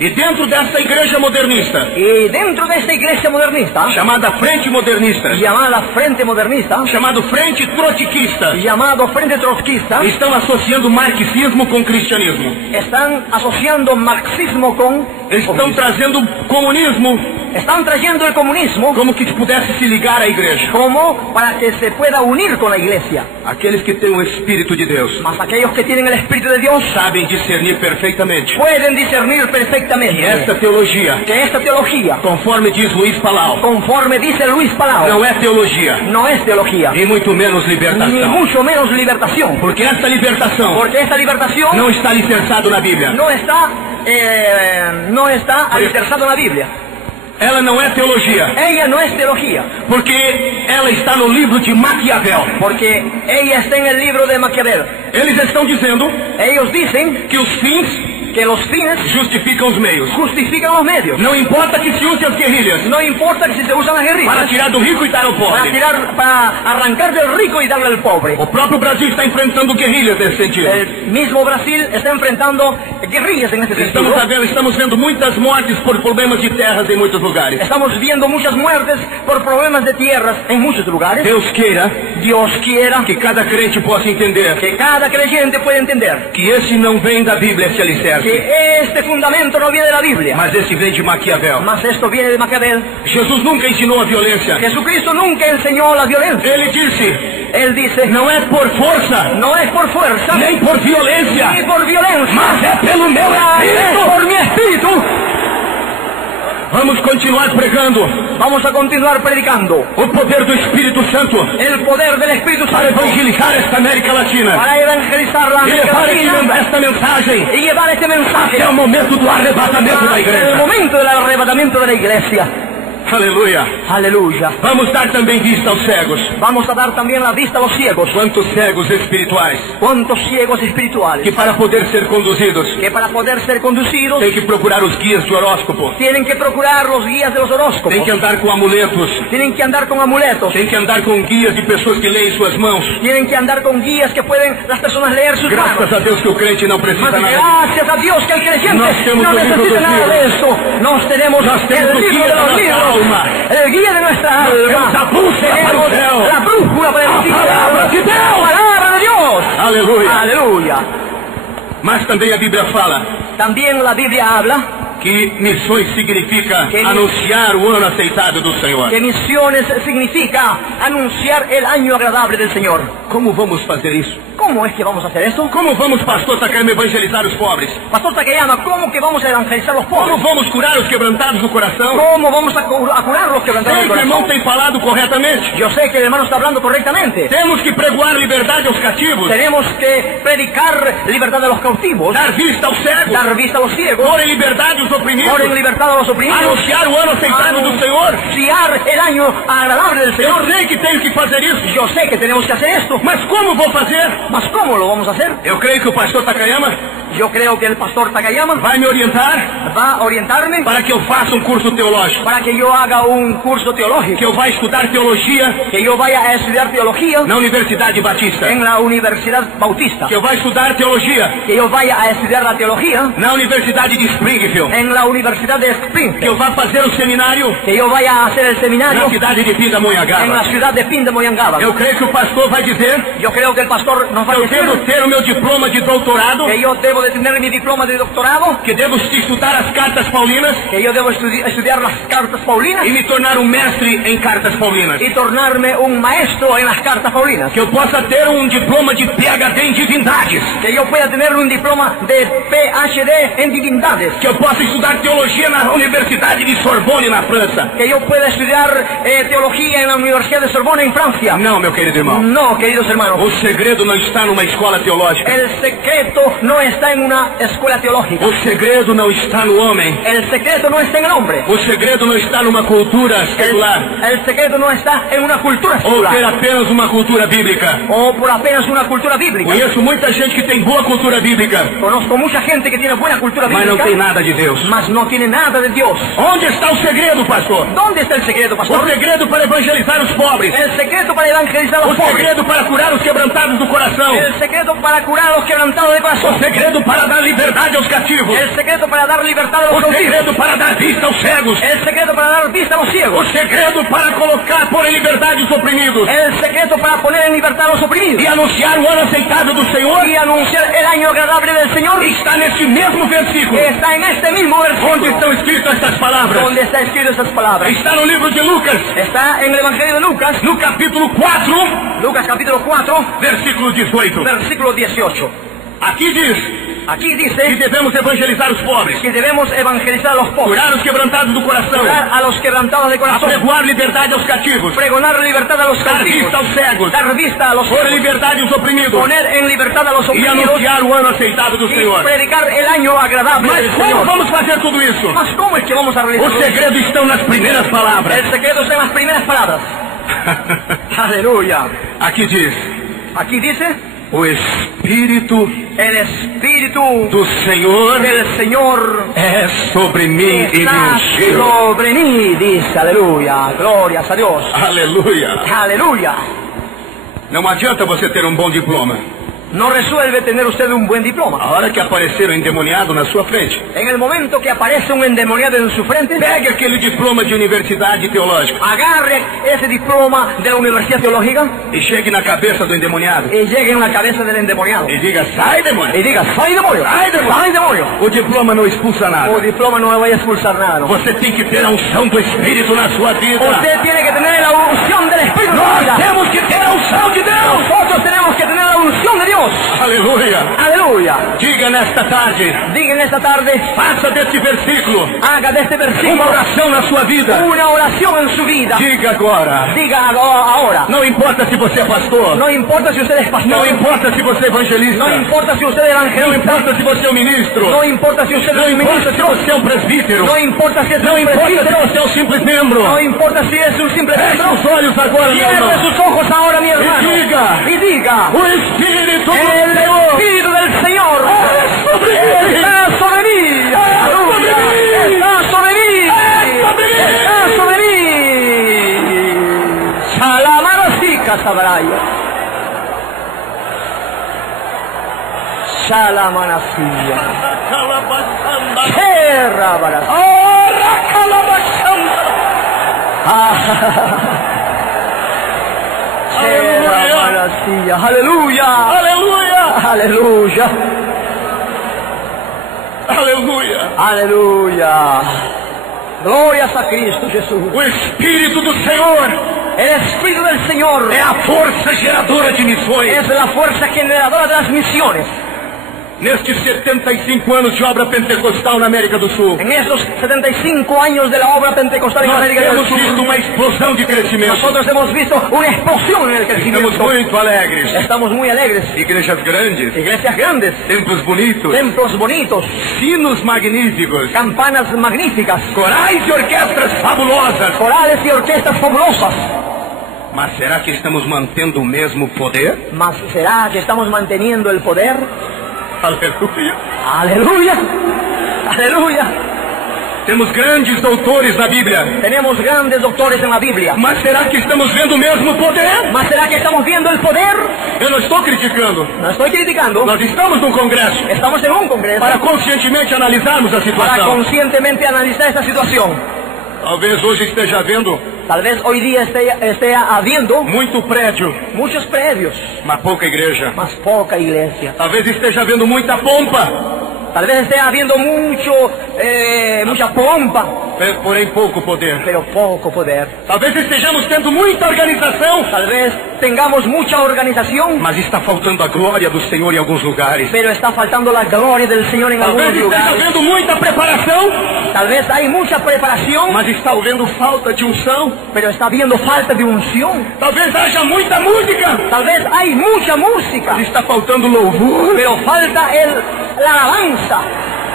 E dentro dessa igreja modernista, Y dentro de esta iglesia modernista, chamada Frente Modernista, llamada Frente Modernista, chamado Frente Trotskista, llamado Frente Trotskista, estão associando marxismo com cristianismo. están asociando marxismo con Estão trazendo comunismo están trayendo el comunismo como que pudesse se ligar à igreja. como para que se pueda unir con la iglesia. Aqueles que têm o Espírito de Deus Mas aquellos que tienen el Espíritu de Dios sabem discernir perfeitamente pueden discernir que perfectamente esta teologia, que esta teología, conforme diz Luiz Palau, conforme dice Luis Palau, não é teologia no es teología, e muito menos ni libertação. mucho menos libertación. Porque esta libertação Porque esta libertación não está alicerçada na Bíblia. no está alicerçada en la Biblia. Ela não é teologia, Ella no es teología, porque ela está no livro de Maquiavel. porque ella está en el libro de Maquiavel. Eles estão dizendo Ellos dicen que os fins que los fines justificam os meios. justifican los medios. Não importa que se use as guerrilhas No importa que si se usan las para guerrillas tirar do rico e dar ao pobre. para arrancar del rico y darle al pobre. O próprio Brasil está enfrentando guerrilhas nesse sentido. El mismo Brasil está enfrentando guerrillas en este sentido. Estamos vendo muitas mortes por problemas de terras em muitos lugares. Estamos viendo muchas muertes por problemas de tierras en muchos lugares. Deus queira Dios quiera que cada crente possa entender que cada creyente pueda entender que esse não vem da Bíblia, esse alicerce, que este fundamento no viene de la Biblia, mas esse vem de Maquiavel. mas esto viene de Maquiavel. Jesus nunca ensinou a violência. Jesucristo nunca enseñó la violencia. Ele disse: Él dice, não é por força, no es por fuerza, nem por violência, ni por violencia, mas é pelo meu es Espírito. por mi espíritu. Vamos continuar pregando Vamos a continuar predicando o poder do Espírito Santo el poder del Espíritu para Santo evangelizar esta América Latina para evangelizar la e América levar Latina esta mensagem y llevar este mensaje até o momento do arrebatamento da hasta el igreja. momento del arrebatamiento de la iglesia. Aleluia. Aleluya. Vamos dar também vista aos cegos. Vamos a dar también la vista a los ciegos. Quantos cegos espirituais ¿Cuántos ciegos espirituales que para poder ser conduzidos que para poder ser conducidos tem que procurar os guias de horóscopo, tienen que procurar los guías de los horóscopos, tem que andar com amuletos, tienen que andar con amuletos, tem que andar com guias de pessoas que leem suas mãos? tienen que andar con guías que pueden las personas leer sus manos? Graças a Deus que o crente não precisa Mas nada. gracias a Dios que el creyente Nós temos no o livro necesita dos nada de livros. esto. Nos tenemos temos el o libro guía de da los nossa libros, alma. el guía de nuestra temos alma, a bússola para o tenemos céu. la brújula para el A destino, palavra de Deus. la palabra de Dios. Aleluia. Aleluya. Mas também a Bíblia fala También la Biblia habla que missões significa Que anunciar o ano aceitado do Senhor. que misiones significa anunciar el año agradable del Señor. Como vamos fazer isso? ¿Cómo es que vamos a hacer esto? Como vamos, pastor Takayama, evangelizar os pobres? Pastor Takayama, ¿cómo que vamos a evangelizar los Como pobres? vamos curar os quebrantados do coração? ¿Cómo vamos a curar los quebrantados Sei del que o irmão corazón? tem falado corretamente. Yo sé que el hermano está hablando correctamente. Temos que pregoar liberdade aos cativos, Tenemos que predicar libertad a los cautivos, dar vista aos cegos, dar vista a los ciegos, pôr em liberdade os oprimidos, dar en libertad a los oprimidos, anunciar o ano aceitado do Senhor. anunciar el año agradable del Eu Señor. sei que tenho que fazer isso, Yo sé que tenemos que hacer esto, mas como vou fazer? mas ¿cómo lo vamos a hacer? Eu creio que o pastor Takayama Yo creo que el pastor Takayama vai me orientar va a orientarme para que eu faça um curso teológico, para que yo haga un curso teológico, que eu vá estudar teologia que yo vaya a estudiar teología na Universidade Batista, en la Universidad Bautista, que eu vá estudar teologia que yo vaya a estudiar la teología na Universidade de Springfield, en la Universidad de que Springfield, eu vá fazer o seminário que yo vaya a hacer el na seminario cidade de en la Pindamonhangaba. ciudad de Pindamonhangaba. Eu creio que o pastor vai dizer Yo creo que el pastor nos va a que eu devo decir ter o meu diploma de doutorado, que yo debo de tener mi diploma de doctorado, que devo estudar as cartas paulinas que yo debo estudiar las cartas paulinas e me tornar um mestre em cartas paulinas, y tornarme un maestro en las cartas paulinas, que eu possa ter um diploma de PhD em divindades, que yo pueda tener un diploma de PhD en divindades, que eu possa estudar teologia na Universidade de Sorbonne na França. que yo pueda estudiar teología en la Universidad de Sorbona en Francia. Não, meu querido irmão. No, queridos hermanos, O segredo não está numa escola teológica. el secreto no está en una escuela teológica, O segredo não está no homem. el secreto no está en el hombre, O segredo não está numa cultura secular el secreto no está en una cultura ou ter secular apenas uma cultura bíblica. o por apenas una cultura bíblica. Conheço muita gente que tem boa cultura bíblica, Conozco mucha gente que tiene buena cultura mas não bíblica, tem nada de Deus. mas no tiene nada de Dios. Onde está o segredo, pastor? ¿Dónde está el secreto, O pastor? segredo para evangelizar os pobres. El secreto para evangelizar a O los pobres. segredo para curar os quebrantados do coração. El secreto para curar a los quebrantados de corazón. O segredo para dar liberdade aos cativos. El secreto para dar libertad a los O cautivos. segredo para dar vista aos cegos. El secreto para dar vista a los O ciegos. segredo para pôr em liberdade os oprimidos. El secreto para poner en libertad a los oprimidos. E anunciar o ano aceitável do Senhor. Y anunciar el año agradable del Señor. Está neste mesmo versículo. Está en este mismo versículo. Onde estão escritas estas palavras? Donde está escrito estas palabras. Está no livro de Lucas. Está en el Evangelio de Lucas. No capítulo 4. Lucas capítulo 4. Versículo 18. Versículo 18. Aqui diz Aquí que dice devemos evangelizar os pobres. que debemos evangelizar a los pobres. Curar os quebrantados do coração. Curar a los quebrantados de corazón. Apregoar liberdade aos cativos. Pregonar libertad a los Dar cautivos. vista aos cegos. Dar vista a los Pôr em ciegos. liberdade os oprimidos. Poner en libertad a los E oprimidos. anunciar o ano aceitável do Y Senhor. predicar el año agradable Mas del como Señor. vamos fazer tudo isso? Mas ¿cómo es que vamos a realizar O segredo estão nas primeiras palavras. El secreto está en las primeras palabras. Aleluya. Aqui diz: Aquí dice, o Espírito el Espíritu do Senhor del Señor é sobre mim e me está ungiu. sobre mí, dice, aleluya, glorias a Dios. Aleluia. Aleluya. Não adianta você ter um bom diploma. No resuelve tener usted un buen diploma. A hora que aparecer o endemoniado na sua frente, En el momento que aparece un endemoniado en su frente, pegue aquele diploma de universidade teológica agarre ese diploma de la Universidad Teológica e chegue na cabeça do endemoniado y llegue en la cabeza del endemoniado. e diga: sai, demônio. Y diga, ¡soy demonio! Sai, demônio. ¡Soy demonio! O diploma não expulsa nada. O diploma no me vaya a expulsar nada. ¿no? Você tem que ter a unção do Espírito na sua vida. Usted tiene que tener la unción del Espíritu en su Nós vida. temos que ter a unção de Deus. Nosotros tenemos que tener la unción de Dios. Aleluia. Aleluya. Diga nesta tarde, Diga en esta tarde, faça deste versículo haga de este uma versículo oração na sua vida. una oración en su vida. Diga agora. Diga ahora. Não importa se você é pastor. No importa si usted es pastor. Não importa se você é evangelista. No importa si usted es Não evangelista. importa se você é um ministro. No importa si usted Não es un importa se ministro. você é um presbítero. No importa si es Não un importa se presbítero. você é um simples membro. No importa si es un simple Feche miembro. os olhos agora, meu Cierre irmão. sus ojos ahora, mi hermano. diga. Y diga. O Espírito do El Senhor Espíritu del Señor sobre mim. está sobre mí. Aleluya. Está sobre mí. Está sobre mí. Salamanasika sabraya. Salamanasika. Serrabaras. Salamanasika. Aleluya. Aleluia. Aleluya. Aleluia. Aleluya. Glorias a Cristo Jesús. O Espírito do Senhor El Espíritu del Señor é a força geradora de missões. es la fuerza generadora de las misiones. Nestes 75 anos de obra pentecostal na América do Sul, En esos 75 años de la obra pentecostal en nós América del temos visto Sur, uma explosão de crescimento. nosotros hemos visto una explosión en el Estamos crecimiento. muito alegres. Estamos muy alegres. Igrejas grandes, Iglesias grandes, templos bonitos, templos bonitos, sinos magníficos, campanas magníficas, corais e orquestras fabulosas. corales y orquestas fabulosas. Mas será que estamos mantendo o mesmo poder? Mas ¿será que estamos manteniendo el poder? Aleluia. Aleluya. Aleluya. Temos grandes doutores na Bíblia. Tenemos grandes doctores en la Biblia. Mas será que estamos vendo o mesmo poder? Mas ¿será que estamos viendo el poder? Eu não estou criticando. No estoy criticando. Nós estamos num congresso Estamos en un congreso para conscientemente analisarmos a para situação. conscientemente analizar esta situación. Talvez hoje esteja havendo Tal vez hoy día esté habiendo muito prédio, muchos predios, mas pouca igreja. más poca iglesia. Talvez esteja havendo muita pompa, Tal vez esté habiendo mucha pompa, porém pouco poder. pero poco poder. Talvez estejamos tendo muita organização, Tal vez tengamos mucha organización, mas está faltando a glória do Senhor em alguns lugares. pero está faltando la gloria del Señor en Talvez algunos esteja lugares. havendo muita preparação, Tal vez hay mucha preparación, mas está havendo falta de unção. pero está habiendo falta de unción. Talvez haja muita música, Tal vez hay mucha música, mas está faltando louvor. pero falta la alabanza.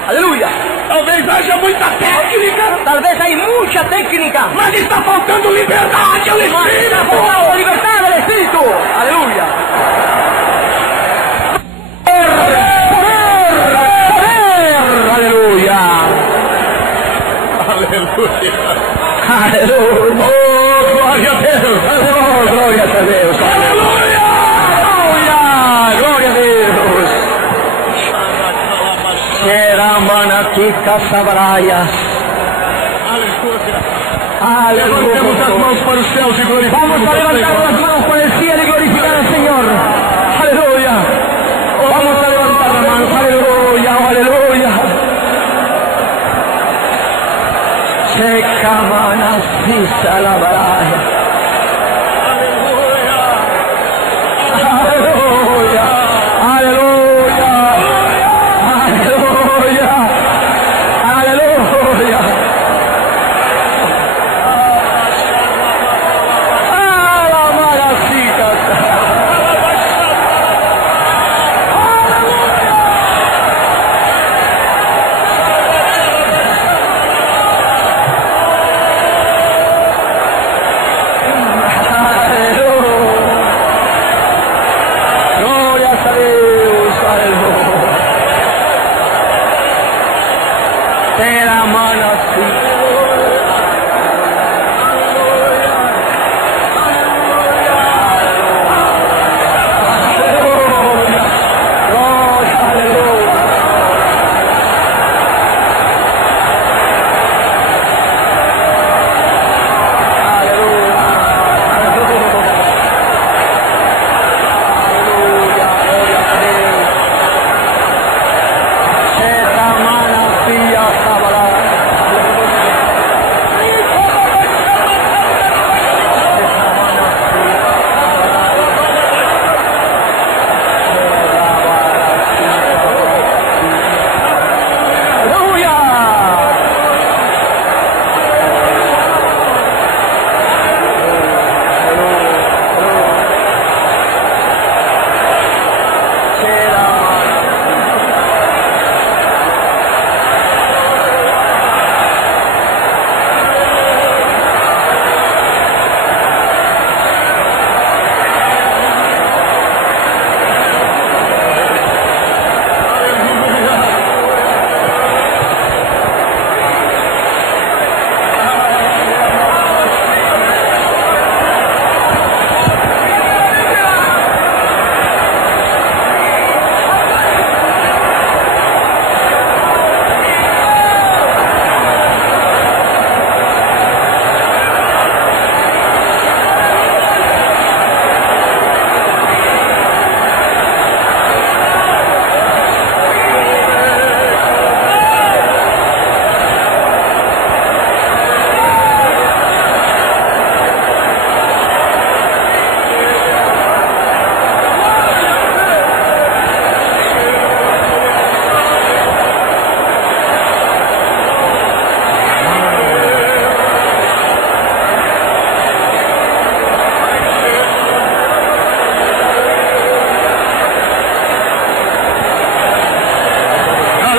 Aleluya. Talvez haja muita técnica, Tal vez hay mucha técnica, mas está faltando liberdade ao mas está Espírito. faltando la libertad del Espíritu. Aleluya. Poder. Aleluya. Aleluia. Aleluya. Oh, glória a Deus. Oh, gloria a Deus. Aleluia. casabarayas. Levantemos as mãos para os céus e glorificamos. Vamos a levantar las manos para el cielo y glorificar al Señor. Aleluya. Vamos a levantar las manos. Aleluya, aleluya. Seca manasisa la baraya.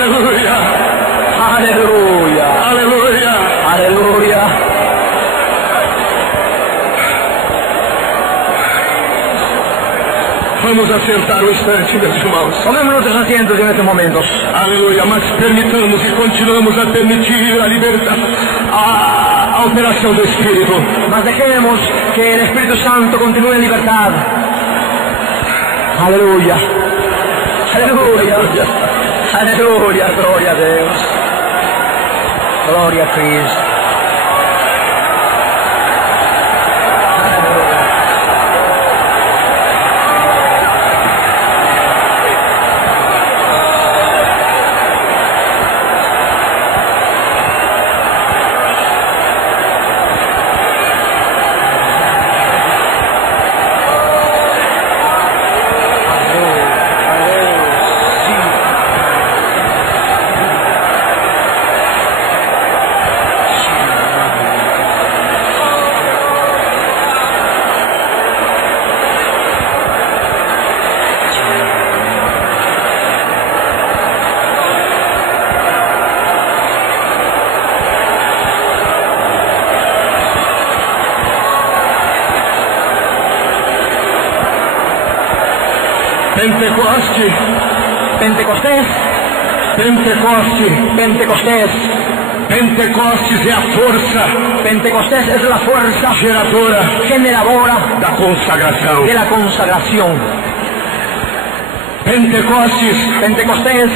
Aleluya. Aleluya. Aleluya. Aleluya. Vamos assentar um instante, meus irmãos. Tomémonos los asientos en estos momentos. Aleluia, mas permitamos e continuamos a permitir a liberdade, a operação do Espírito. Mas dejemos que el Espíritu Santo continúe en libertad. Aleluya. Aleluya. Aleluya. Gloria a Dios. Gloria a Cristo. Pentecoste, Pentecostés, Pentecoste, Pentecostés, Pentecostes é a força Pentecostés es la fuerza geradora generadora da consagração. de la consagración. Pentecostés,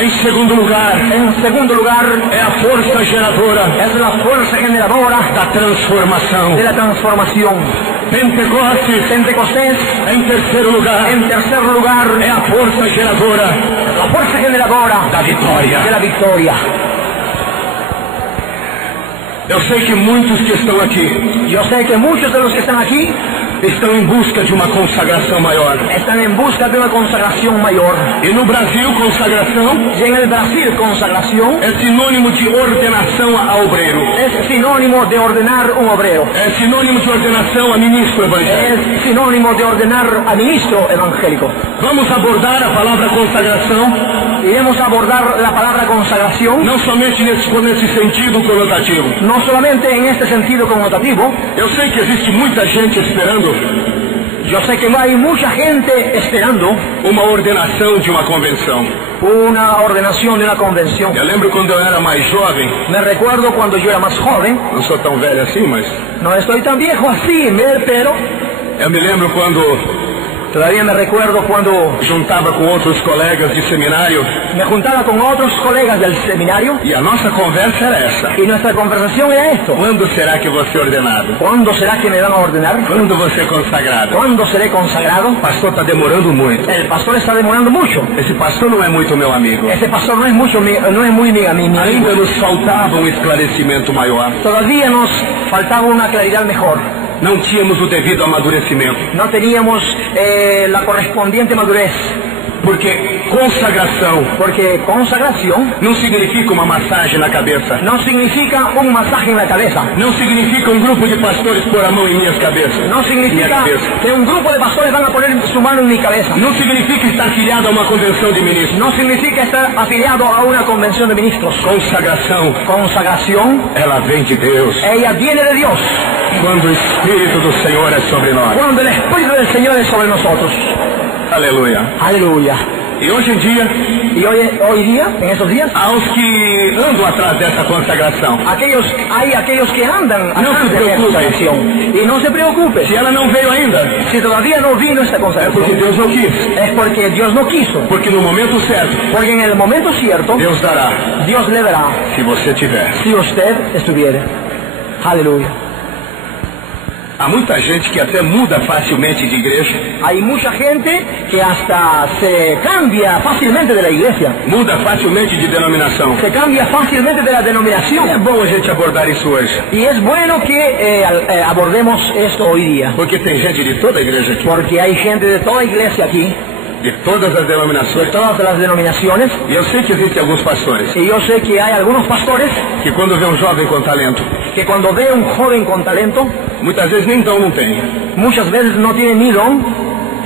em segundo lugar, é a força geradora es la fuerza generadora da transformação. de la transformación. Pentecostés, em terceiro lugar, En tercer lugar, é a força geradora la fuerza generadora da vitória. de la victoria. Eu sei que muitos que estão aqui Yo sé que muchos de los que están aquí estão em busca de uma consagração maior. están en busca de una consagración mayor. E no Brasil, consagração Y en el Brasil, consagración é sinônimo de ordenação a obreiro. es sinónimo de ordenar un obrero. É sinônimo de ordenação a ministro evangélico. Es sinónimo de ordenar a ministro evangélico. Vamos abordar a palavra consagração Iremos a abordar la palabra consagración, não somente nesse sentido conotativo. no solamente en este sentido connotativo. Eu sei que existe muita gente esperando Yo sé que hay mucha gente esperando uma ordenação de uma convenção. una ordenación de una convención. Eu lembro quando eu era mais jovem, Me recuerdo cuando yo era más joven, não sou tão velho assim, mas no estoy tan viejo así, pero eu me lembro quando todavía me recuerdo cuando juntava com outros colegas de seminário me juntaba con otros colegas del seminario e a nossa conversa era essa. y nuestra conversación era esto: Quando será que você é ordenado? ¿cuándo será que me van a ordenar? Quando você é consagrado? ¿Cuándo seré consagrado? O pastor está demorando muito. El pastor está demorando mucho. Esse pastor não é muito meu amigo. Ese pastor no es muy mi amigo. Ainda nos faltava um esclarecimento maior. Todavía nos faltaba una claridad mejor. Não tínhamos o devido amadurecimento. No teníamos la correspondiente madurez. Porque consagração Porque consagración não significa uma massagem na cabeça. no significa un masaje en la cabeza. Não significa um grupo de pastores pôr a mão em minhas cabeças. No significa que un grupo de pastores van a poner su mano en mi cabeza. Não significa estar filiado a uma convenção de ministros. No significa estar afiliado a una convención de ministros. Consagração, Consagración, ela vem de Deus. ella viene de Dios. Quando o Espírito do Senhor é sobre nós. Cuando el Espíritu del Señor es sobre nosotros. Aleluia. Aleluya. E hoje em dia, Y hoy día, en esos días, aos que andam atrás dessa consagração, hay aquellos que andan No atrás se de la preocupe. consagración. Y no se preocupe. se ela não veio ainda, Si todavía no vino esta é porque consagración, Deus não quis. es porque Dios no quiso. Porque no momento certo, Porque en el momento cierto, Deus dará, Dios le dará, se você tiver. si usted estuviera. Aleluya. Há muita gente que até muda facilmente de igreja, Hay mucha gente que hasta se cambia fácilmente de la iglesia. muda facilmente de denominação. Se cambia fácilmente de la É denominación. bom a gente abordar isso hoje, Y es bueno que abordemos esto hoy día. porque tem gente de toda a igreja aqui, Porque hay gente de toda iglesia aquí, de todas as denominações. de todas las denominaciones. E eu sei que existem alguns pastores Y yo sé que hay algunos pastores que quando vê um jovem com talento, que cuando ve un joven con talento, muitas vezes nem dom não tem. muchas veces no tiene ni don,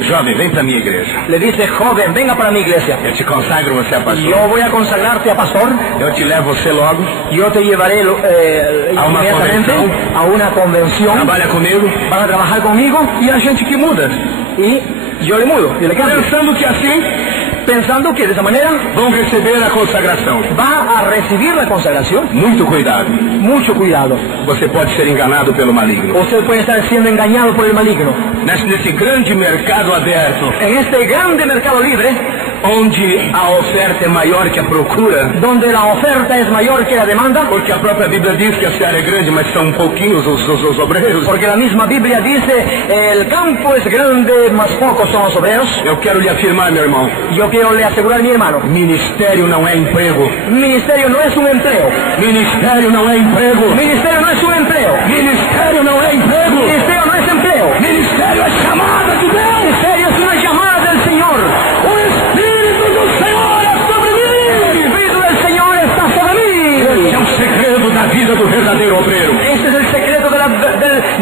Jovem, vem para minha igreja. le dice: joven, venga para mi iglesia. Eu te consagro você a pastor. Yo voy a consagrarte a pastor. Eu te levo você logo. Yo te llevaré A una inmediatamente convención. a una convención. Trabalha comigo. Van a trabajar conmigo E a gente que muda, y yo le mudo, yo le cambio. pensando que assim Pensando que de esa manera vão receber a consagração. va a recibir la consagración. Muito cuidado. Mucho cuidado. Você pode ser enganado pelo maligno. Usted puede estar siendo engañado por el maligno. Nesse grande mercado aberto, En este grande mercado libre, onde a oferta é maior que a procura, donde la oferta es mayor que la demanda, porque a própria Bíblia diz que a seara é grande, mas são pouquinhos os obreiros. porque la misma Biblia dice: el campo es grande, más pocos son los obreros. Eu quero lhe afirmar, meu irmão, Yo quiero le asegurar, mi hermano, ministério não é emprego. ministerio no es un empleo. Ministério não é emprego. Ministerio no es un empleo. Ministério não é emprego. Ministerio no es empleo. Ministério é chamada de Deus. Ministerio es una llamada del Señor. O Espírito do Senhor é sobre mim. El Espíritu del Señor está sobre mí. Esse é o segredo da vida do verdadeiro obreiro. Este es el secreto de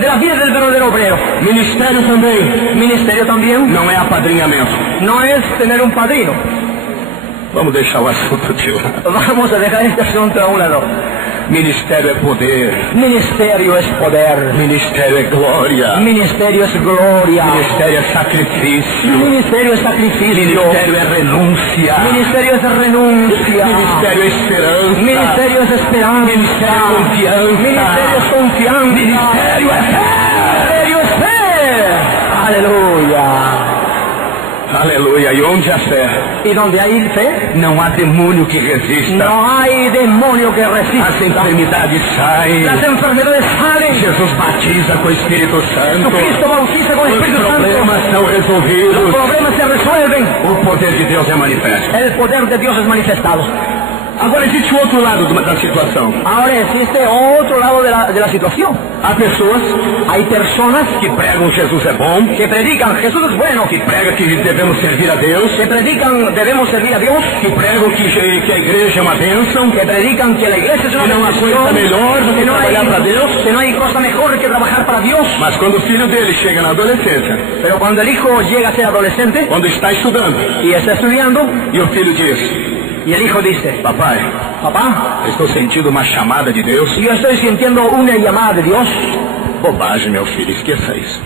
la vida del verdadero obrero. Ministério também Ministerio también não é apadrinhamento. no es tener un padrino. Vamos deixar o assunto de lado. Vamos a dejar este asunto a un lado. Ministério é poder. Ministerio es poder. Ministério é glória. Ministerio es gloria. Ministério é sacrifício. Ministerio es sacrificio. Ministério é renúncia. Ministerio es renuncia. Ministério é esperança. Ministerio es esperanza. Ministério é confiança. Ministerio es confianza. Ministério é fé. Ministerio es fe. Aleluya. Aleluia. aí onde há fé, Y donde hay fe, não há demônio que resista. no hay demonio que resista. As enfermidades saem. Las enfermedades salen. Jesus batiza com o Espírito Santo. Cristo bautiza con el Os Espíritu problemas Santo. são Los resolvidos. problemas se resuelven. O poder de Deus é manifesto. El poder de Dios es manifestado. Agora existe outro lado da situação. Ahora existe otro lado de la situación. Há pessoas Hay personas que pregam Jesus é bom, que predican Jesús es bueno, que pregam que devemos servir a Deus, que predican debemos servir a Dios, que pregam que a igreja é uma bênção, que predican que la iglesia es una que não há bendición, coisa melhor do que trabalhar para Deus. que no hay cosa mejor que trabajar para Dios. Mas quando o filho dele chega na adolescência, Pero cuando el hijo llega a ser adolescente quando está estudando, y está estudiando, e o filho diz: y el hijo dice, papai, papá, estou sentindo uma chamada de Deus. yo estoy sintiendo una llamada de Dios. Bobagem, meu filho, esqueça isso.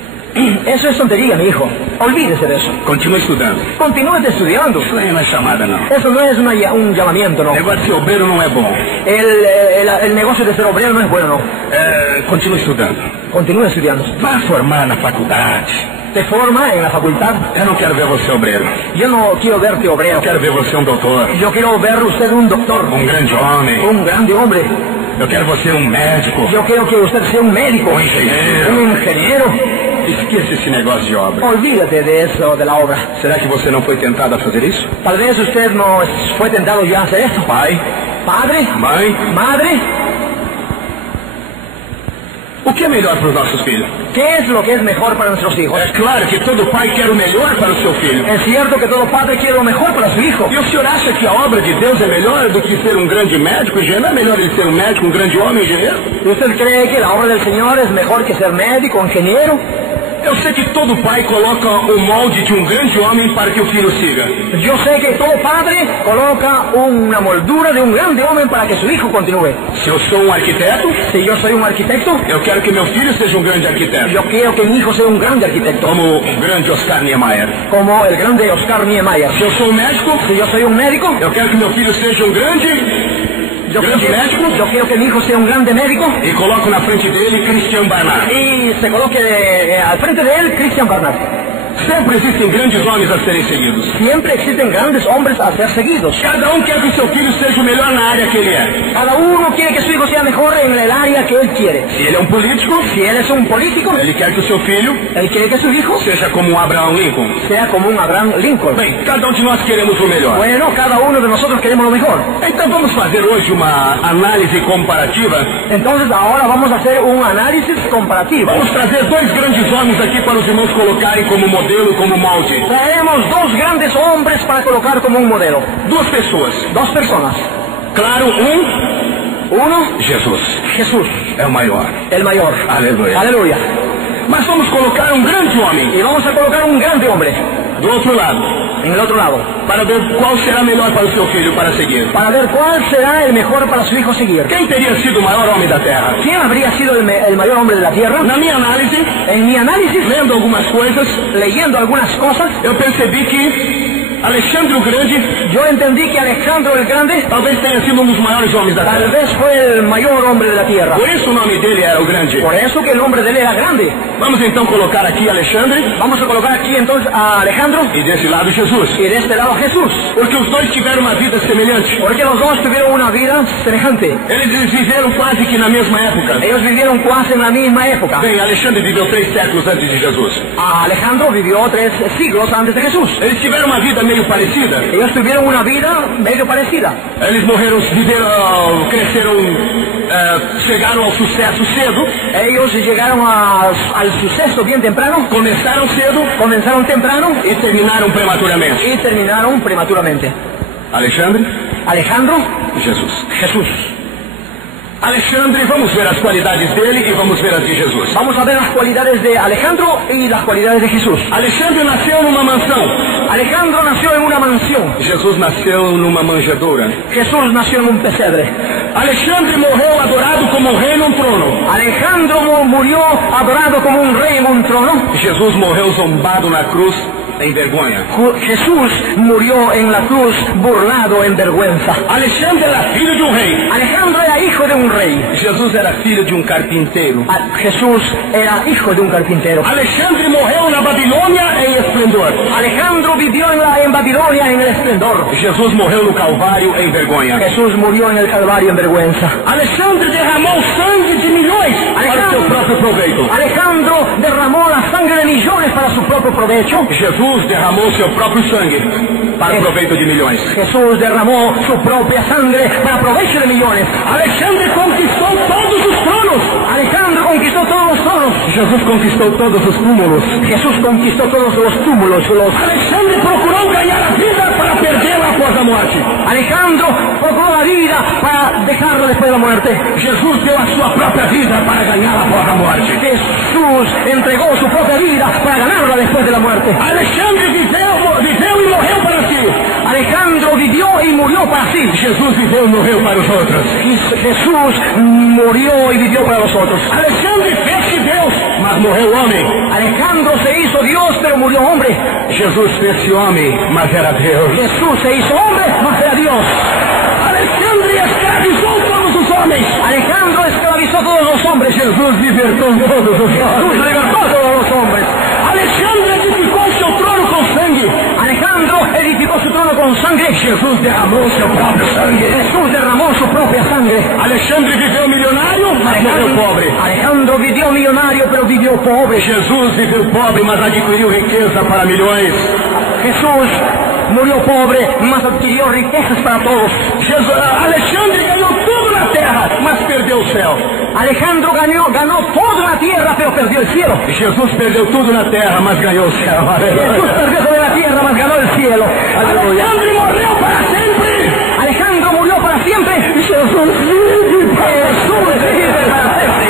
Eso es tontería, mi hijo. Olvídese de eso. Continue estudando. Continúe estudiando. Isso aí não é chamada, não. Eso no es un llamamiento, no. O negócio de ser obreiro não é bom. El negocio de ser obrero no es bueno, no. Continue estudando. Continúe estudiando. Vá formar na faculdade. Te forma en la facultad. Eu não quero ver você obreiro. Yo no quiero verte obrero. Eu quero ver você doutor. Yo quiero ver usted un doctor. Grande homem. Un grande hombre. Eu quero você médico. Yo quiero que usted sea un médico. Un ingeniero. Un ingeniero. Esqueça esse negócio de obra. Olvídate de eso, de la obra. Será que você não foi tentado a fazer isso? Tal vez usted no fue tentado ya a hacer eso. Pai, Padre, mãe, madre, o que é melhor para os nossos filhos? ¿qué es lo que es mejor para nuestros hijos? É claro que todo pai quer o melhor para o seu filho. Es cierto que todo padre quiere lo mejor para su hijo. E o senhor acha que a obra de Deus é melhor do que ser um grande médico, engenheiro? É melhor ele ser um médico, um grande homem, engenheiro? ¿Y usted cree que la obra del Señor es mejor que ser médico, ingeniero? Eu sei que todo pai coloca o molde de um grande homem para que o filho siga. Yo sé que todo padre coloca una moldura de un grande hombre para que su hijo continúe. Se eu sou um arquiteto, Si yo soy un arquitecto, eu quero que meu filho seja um grande arquiteto. yo quiero que mi hijo sea un grande arquitecto, Como o grande Oscar Niemeyer. como el grande Oscar Niemeyer. Se eu sou um médico, Si yo soy un médico, eu quero que meu filho seja um grande médico. yo quiero que mi hijo sea un grande médico E coloco na frente dele Christian Barnard. y se coloque al frente de él Christian Barnard. Sempre existem grandes homens a serem seguidos. Siempre existen grandes hombres a ser seguidos. Cada um quer que o seu filho seja o melhor na área que ele é. Cada uno quiere que su hijo sea mejor en el área que él quiere. Se ele é um político, Si él es un político, ele quer que o seu filho él quiere que su hijo seja como um Abraham Lincoln. sea como un Abraham Lincoln. Bem, cada um de nós queremos o melhor. Bueno, cada uno de nosotros queremos lo mejor. Então vamos fazer hoje uma análise comparativa. Entonces ahora vamos a hacer un análisis comparativo. Vamos trazer dois grandes homens aqui para os irmãos colocarem como modelo, como molde. Traemos dos grandes hombres para colocar como un modelo. Duas pessoas. Dos personas. Claro, Uno, Jesus. Jesús, É o maior. el mayor. Aleluia. Aleluya. Mas vamos colocar um grande homem Y vamos a colocar un grande hombre do outro lado, en el otro lado, para ver qual será melhor para o seu filho para seguir. para ver cuál será el mejor para su hijo seguir. Quem teria sido o maior homem da Terra? ¿Quién habría sido el mayor hombre de la tierra? Na minha análise, En mi análisis, lendo algumas coisas, leyendo algunas cosas, eu percebi que Alexandre o Grande yo entendí que Alejandro el Grande talvez tenha sido um dos maiores homens da tal Terra. vez fue el mayor hombre de la tierra. Por isso o nome dele era o Grande. Por eso que el nombre de él era grande. Vamos então colocar aqui Alexandre Vamos a colocar aquí entonces a Alejandro e desse lado Jesus. y de este lado a Jesús. Porque os dois tiveram uma vida semelhante. Porque los dos tuvieron una vida semejante. Eles viveram quase que na mesma época. Ellos vivieron casi en la misma época. Bem, Alexandre viveu 3 séculos antes de Jesus. Alejandro vivió 3 siglos antes de Jesús. Eles tiveram uma vida meio parecida. Ellos tuvieron una vida medio parecida. Eles morreram, cresceram, chegaram ao sucesso cedo. Ellos llegaron al suceso bien temprano, Começaram cedo comenzaron temprano e terminaram prematuramente. y terminaron prematuramente. Alexandre, Alejandro, Jesus. Jesús. Alexandre, vamos ver as qualidades dele e vamos ver as de Jesus. Vamos a ver las cualidades de Alejandro y las cualidades de Jesús. Alexandre nasceu numa mansão. Alejandro nació en una mansión. Jesus nasceu numa manjedoura. Jesús nació en un pesebre. Alexandre morreu adorado como um rei num trono. Alejandro murió adorado como un rey en un trono. Jesus morreu zombado na cruz em vergonha. Jesús murió en la cruz burlado en vergüenza. Alexandre era filho de um rei. Alejandro era hijo de un rey. Jesus era filho de um carpinteiro. Jesús era hijo de un carpintero. Alexandre morreu na Babilônia em esplendor. Alejandro vivió en Babilonia en el esplendor. Jesus morreu no Calvário em vergonha. Jesús murió en el Calvario en vergüenza. Alexandre derramou sangue de milhões para o seu próprio proveito. Alejandro derramó la sangre de millones para su propio provecho. Jesus derramou seu próprio sangue para o proveito de milhões. Jesús derramó su propia sangre para provecho de millones. Alexandre conquistou todos os tronos. Alejandro conquistó todos los tronos. Jesus conquistou todos os túmulos. Jesús conquistó todos los túmulos. Alexandre procurou ganhar a vida para perdê-la após a morte. Alejandro procuró la vida para dejarla después de la muerte. Jesus deu a sua própria vida para ganhá-la após a morte. Jesús entregó su propia vida para ganarla después de la muerte. Alexandre viveu e morreu para si. Alejandro vivió y murió para sí. Jesus viveu e morreu para os outros. Jesús murió y vivió para los otros. Alexandre fez-se Deus, mas morreu homem. Alejandro se hizo Dios, pero murió hombre. Jesus fez-se homem, mas era Deus. Jesús se hizo hombre, mas era Dios. Alexandre escravizou todos os homens. Alejandro esclavizó a todos los hombres. Jesus libertou todos os homens. Jesús libertó a todos los hombres. Alexandre edificou seu trono com sangue. Alejandro edificó su trono con sangre. Jesus derramou seu próprio sangue. Jesús derramó su propia sangre. Alexandre viveu milionário, mas morreu pobre. Alejandro vivió millonario, pero vivió pobre. Jesus viveu pobre, mas adquiriu riqueza para milhões. Jesús murió pobre, mas adquirió riquezas para todos. Alexandre ganhou tudo na terra, mas perdeu o céu. Alejandro ganó todo en la tierra, pero perdió el cielo. Jesus perdeu tudo na terra, mas ganhou o céu. Jesús perdió todo en la tierra, mas ganó el cielo. Alexandre morreu para sempre. Alejandro murió para siempre. Jesus vive para sempre.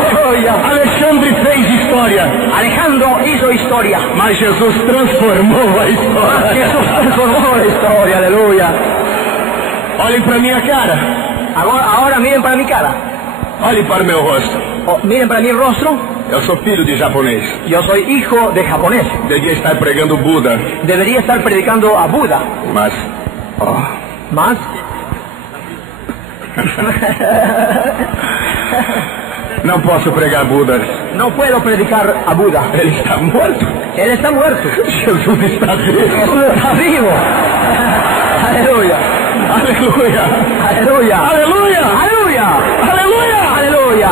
Alexandre fez história. Alejandro hizo historia. Mas Jesus transformou a história. Jesús transformó la historia, aleluya. Olhem para minha cara. Ahora miren para mi cara. Olhem para o meu rosto. Miren para mi rostro. Eu sou filho de japonês. Yo soy hijo de japonés. Devia estar pregando Buda. Debería estar predicando a Buda. Mas... Más. Não posso pregar Buda. No puedo predicar a Buda. Ele está morto. Él está muerto. Jesus está vivo. Jesús está vivo. Aleluya. Aleluia. Aleluya. Aleluia. Aleluya. Aleluia. Aleluya.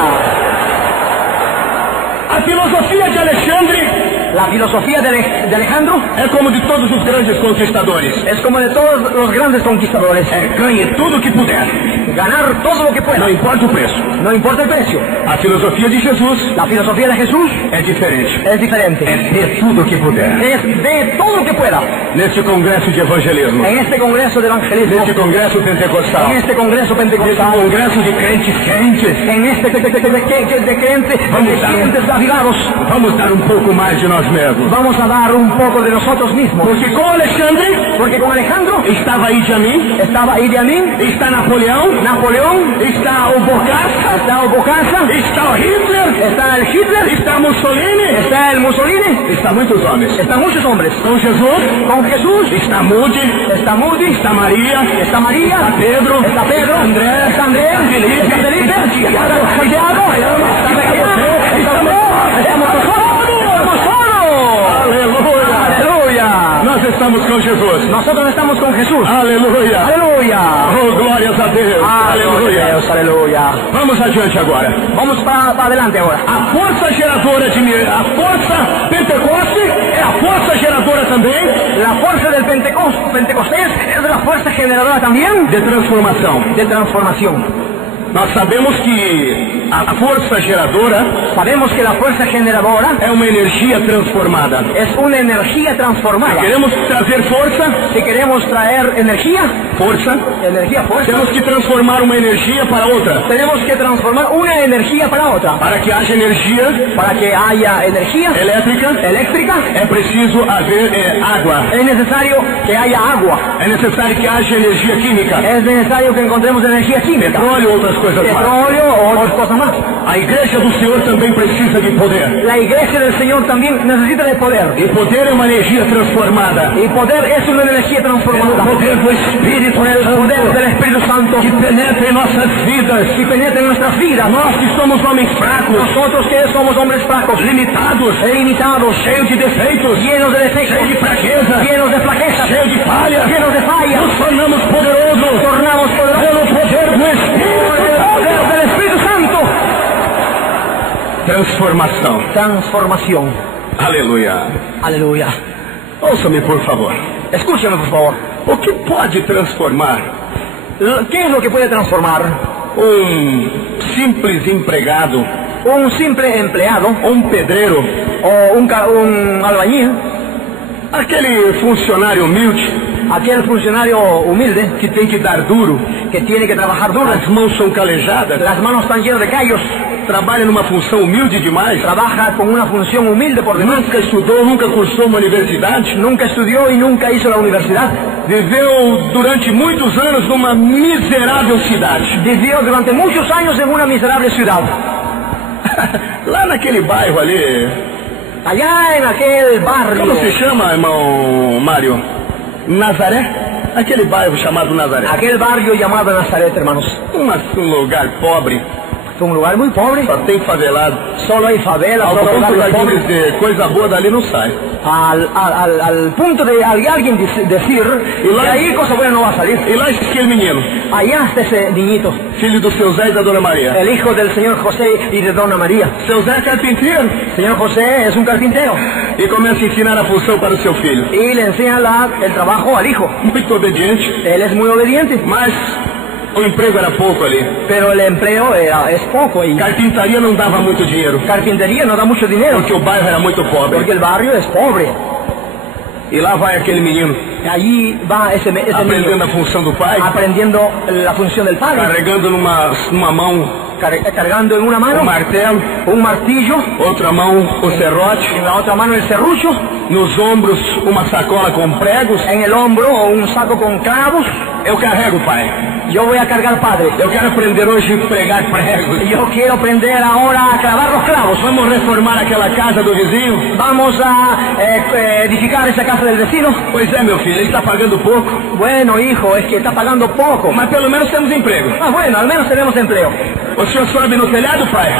A filosofia de Alexandre La filosofía de Alejandro é como de todos os grandes conquistadores. es como de todos los grandes conquistadores. Ganhe tudo o que puder. Ganar todo lo que pueda. Não importa o preço. No importa el precio. A filosofia de Jesus La filosofía de Jesús é diferente. es diferente. É de tudo o que puder. Es de todo lo que pueda. Neste congresso de evangelismo. En este congreso de evangelismo. Neste congresso pentecostal. En este congreso Neste pentecostal. congresso de crentes quentes. En este de creyentes avivados. Vamos dar um pouco mais de nós mesmos. Vamos a dar un poco de nosotros mismos. Porque com Alexandre Porque con Alejandro estava Idi Amin, estaba Idi Amin, está Napoleão, está o Bokassa, está o Bokassa, está o Hitler, está el Hitler, está Mussolini, está el Mussolini, está muitos homens. están muchos hombres. Com Jesus Con Jesús está Moody, está Moody, está Maria, está María, está Pedro, está Pedro, André, está Andrés, está Felipe, está Santiago, estamos todos. Aleluia! Nós estamos com Jesus. Nosotros estamos con Jesús. Aleluia! Aleluya. Oh, glórias a Deus! Aleluya. Dios, aleluya. Vamos adiante agora. Vamos para adelante ahora. A força geradora a força Pentecoste é a força geradora também La fuerza del Pentecostés es la fuerza generadora también de transformação. de transformación. Nós sabemos que a força geradora Sabemos que la fuerza generadora é uma energia transformada. es una energía transformada. Queremos trazer força, Si queremos traer energía, fuerza, fuerza, temos que transformar uma energia para outra. tenemos que transformar una energía para otra. Para que haja energia Para que haya energía elétrica, é preciso haver água. es necesario que haya agua. É necessário que haja energia química. Es necesario que encontremos energía química. Petróleo, outras coisas coisas mais. petróleo o otras cosas más. A igreja do Senhor também precisa de poder. La iglesia del Señor también necesita de poder. E poder é uma energia transformada. Y poder es una energía transformada. O poder do Espírito El poder del Espíritu Santo que penetra em nossas vidas. que penetra en nuestras vidas. Nós que somos homens fracos, Nosotros que somos hombres flacos, limitados, limitados, cheios de defeitos, llenos de defectos, cheios de fraqueza, llenos de flaquezas, cheios de falhas, llenos de fallas, nos tornamos poderosos tornamos poderosos pelo poder do Espírito. del Espíritu Santo. Transformação. Transformación. Aleluia. Aleluya. Ouça-me, por favor. Escúchame, por favor. O que pode transformar ¿Qué es lo que puede transformar simples empregado, un simple empleado pedreiro, o un albañil, aquele funcionário humilde aquel funcionario humilde que tem que dar duro, que tiene que trabajar duro? as mãos são calejadas, Las manos están llenas de callos, trabalha numa função humilde demais, trabaja con una función humilde por demás, nunca estudou, nunca cursou uma universidade, nunca estudió y nunca hizo la universidad, viveu durante muitos anos numa miserável cidade. vivió durante muchos años en una miserable ciudad. Lá naquele bairro ali, Allá en aquel barrio, como se chama, irmão Mário? Nazaré? Aquele bairro chamado Nazaré. aquel barrio llamado Nazaret, hermanos, Um lugar pobre, fue un lugar muy pobre, só tem favelado. solo hay favelas, Ao solo ponto lugares de pobres. dizer, coisa boa dali não sai. Al punto de alguien decir, Y de ahí cosa buena no va a salir. E lá está aquele menino, Allá está ese niñito, filho do seu Zé e da Dona Maria. el hijo del señor José y de Dona María. Seu Zé é carpinteiro Señor José es un carpintero e começa a ensinar a função para o seu filho. y le enseña el trabajo al hijo. Muito obediente, Él es muy obediente, mas o emprego era pouco ali. pero el empleo es poco y Carpintaria não dava muito dinheiro, carpintería no da mucho dinero porque o bairro era muito pobre. porque el barrio es pobre. E lá vai aquele menino, Allí va ese aprendendo niño a função do pai, aprendiendo la función del padre, carregando numa mão cargando en una mano martelo, un martillo, outra mão o serrote, en la otra mano el serrucho, nos ombros uma sacola com pregos. en el hombro un saco con clavos. Eu carrego, pai. Yo voy a cargar, padre. Eu quero aprender hoje a pregar pregos. Yo quiero aprender ahora a clavar los clavos. Vamos reformar aquela casa do vizinho? Vamos a edificar esa casa del vecino. Pois é, meu filho, ele está pagando pouco, Bueno, hijo, es que está pagando poco. mas pelo menos temos emprego. Ah, bueno, al menos tenemos empleo. O senhor sobe no telhado, pai?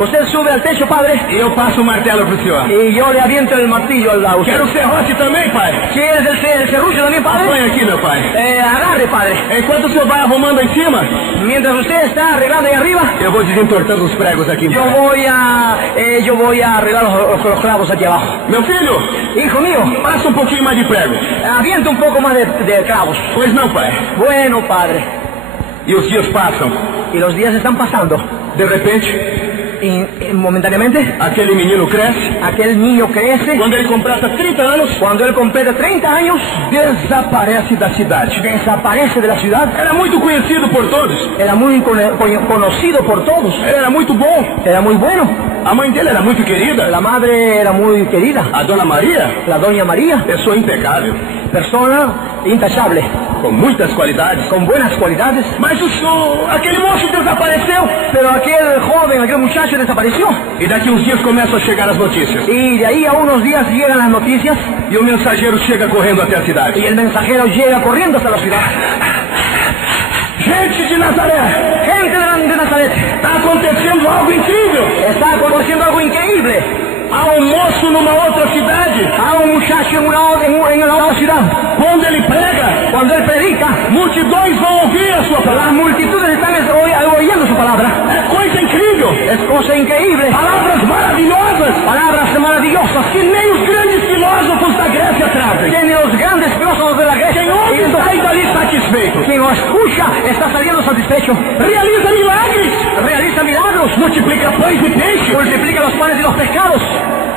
Usted sube al techo, padre, E eu passo o martelo pro senhor. y yo le aviento el martillo a usted. Quero serrote também, pai. ¿Quieres el serrucho también, padre? Põe aqui, meu pai. Agarre, padre. Enquanto o senhor vai arrumando em cima, Mientras usted está arreglando ahí arriba, eu vou desentortando os pregos aqui yo embaixo. voy a arreglar los clavos aquí abajo. Meu filho, Hijo mío, passa um pouquinho mais de prego. avienta un poco más de clavos. Pois não, pai. Bueno, padre. E os dias passam. Y los días están pasando. De repente, Y momentáneamente, aquele menino cresce. aquel niño crece. Quando ele completa 30 anos, Cuando él completa 30 años, desaparece da cidade. desaparece de la ciudad. Era muito conhecido por todos. Era muy conocido por todos. Ele era muito bom. Era muy bueno. A mãe dele era muito querida. La madre era muy querida. A Dona Maria, La doña María, pessoa impecável, persona intachable, com muitas qualidades. con buenas cualidades. Mas aquele moço desapareceu. Pero aquel joven, aquel muchacho desapareció. E daqui uns dias começam a chegar as notícias. Y de ahí a unos días llegan las noticias E o mensageiro chega correndo até a cidade. y el mensajero llega corriendo hasta la ciudad. Gente de Nazaré, Gente de Nazaret, está acontecendo algo incrível. está aconteciendo algo increíble. Há um moço numa outra cidade. A un muchacho en una otra ciudad. Quando ele prega, Cuando él predica, multidões vão ouvir a sua las palavra. multitudes están oyendo su palabra. É coisa incrível. Es cosa increíble. Palavras maravilhosas Palabras maravillosas que nem os grandes filósofos da Grécia trazem. que ni los grandes filósofos de la Grecia. Quem ouve sai dali satisfeito. Quien lo escucha está saliendo satisfecho. Realiza milagres. Realiza milagros. Multiplica pães e peixes. Multiplica los panes y los pescados.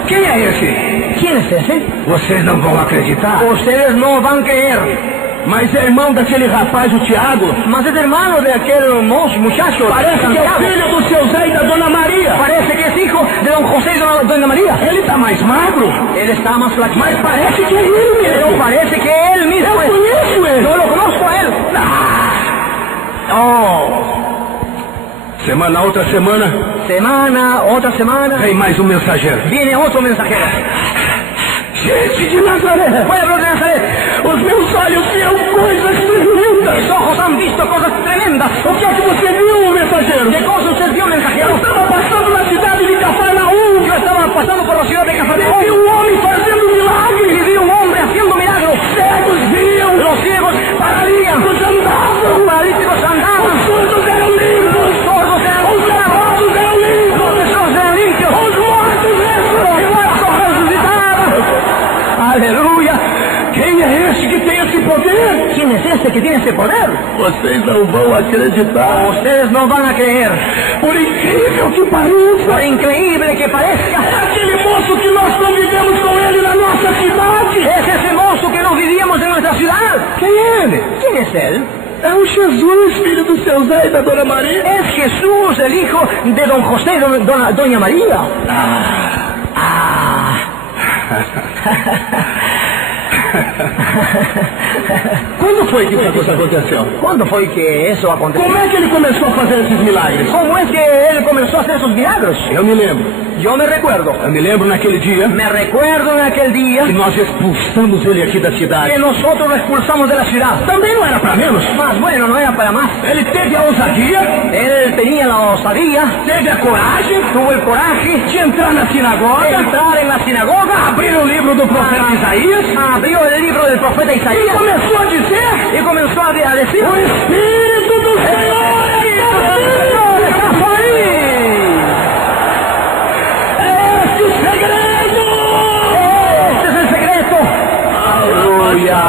Quem é esse? ¿Quién es ese? Vocês não vão acreditar. Ustedes no van a creer. Mas é irmão daquele rapaz, o Tiago. Mas es hermano de aquel muchacho. Parece que é o Santiago. filho do seu Zé e da Dona Maria. Parece que es hijo de don José y de doña María. Ele está mais magro, Él está más flaquito. mas parece que é ele Pero mesmo. parece que él mismo Eu es. conheço ele. Yo lo conozco a él. Oh, Semana, outra semana, otra semana, vem mais um mensageiro. viene otro mensajero. Gente de Nazaré, Pueblo de Nazaret, os meus olhos viram coisas tremendas. mis ojos han visto cosas tremendas. O que é que você viu, mensageiro? ¿Qué cosa usted vio, mensajero? Eu estava passando na cidade de Cafarnaum. Yo estaba pasando por la ciudad de Vi Cafarnaum homem fazendo milagre. y vi un hombre haciendo milagros. Cegos viam, Los ciegos paralíticos andavam, los paralíticos andaban, surdos eram limpos, los sordos eran os leprosos eram limpos, los leprosos eran limpios, os mortos los muertos resucitaban. Aleluya. Quem é este que tem esse poder? ¿Quién es este que tiene ese poder? Vocês não vão acreditar. Ustedes no van a creer. Por incrível que pareça, Por increíble que parezca, aquele moço que nós convivemos com ele na nossa cidade. es ese mozo que nos vivíamos en nuestra ciudad. Quem é ele? ¿Quién es él? É o Jesus, filho do seu Zé e da Dona Maria. Es Jesús, el hijo de don José y doña María. Quando foi que isso aconteceu? ¿Cuándo fue que eso aconteció? Como é que ele começou a fazer esses milagres? ¿Cómo es que él comenzó a hacer esos milagros? Eu me lembro. Yo me recuerdo. Eu me lembro naquele dia Me recuerdo en aquel día que nós expulsamos ele aqui da cidade. que nosotros lo expulsamos de la ciudad. Também não era para menos. Más bueno, no era para más. Ele teve a ousadia, Él tenía la osadía, teve a coragem tuvo el coraje de entrar na de sinagoga, entrar en la sinagoga, abrir o livro do profeta Isaías abrió el libro del profeta e Isaías começou a dizer: y comenzó a decir: o Espírito do Senhor está aqui. Este é o segredo. Este es el secreto. Aleluia.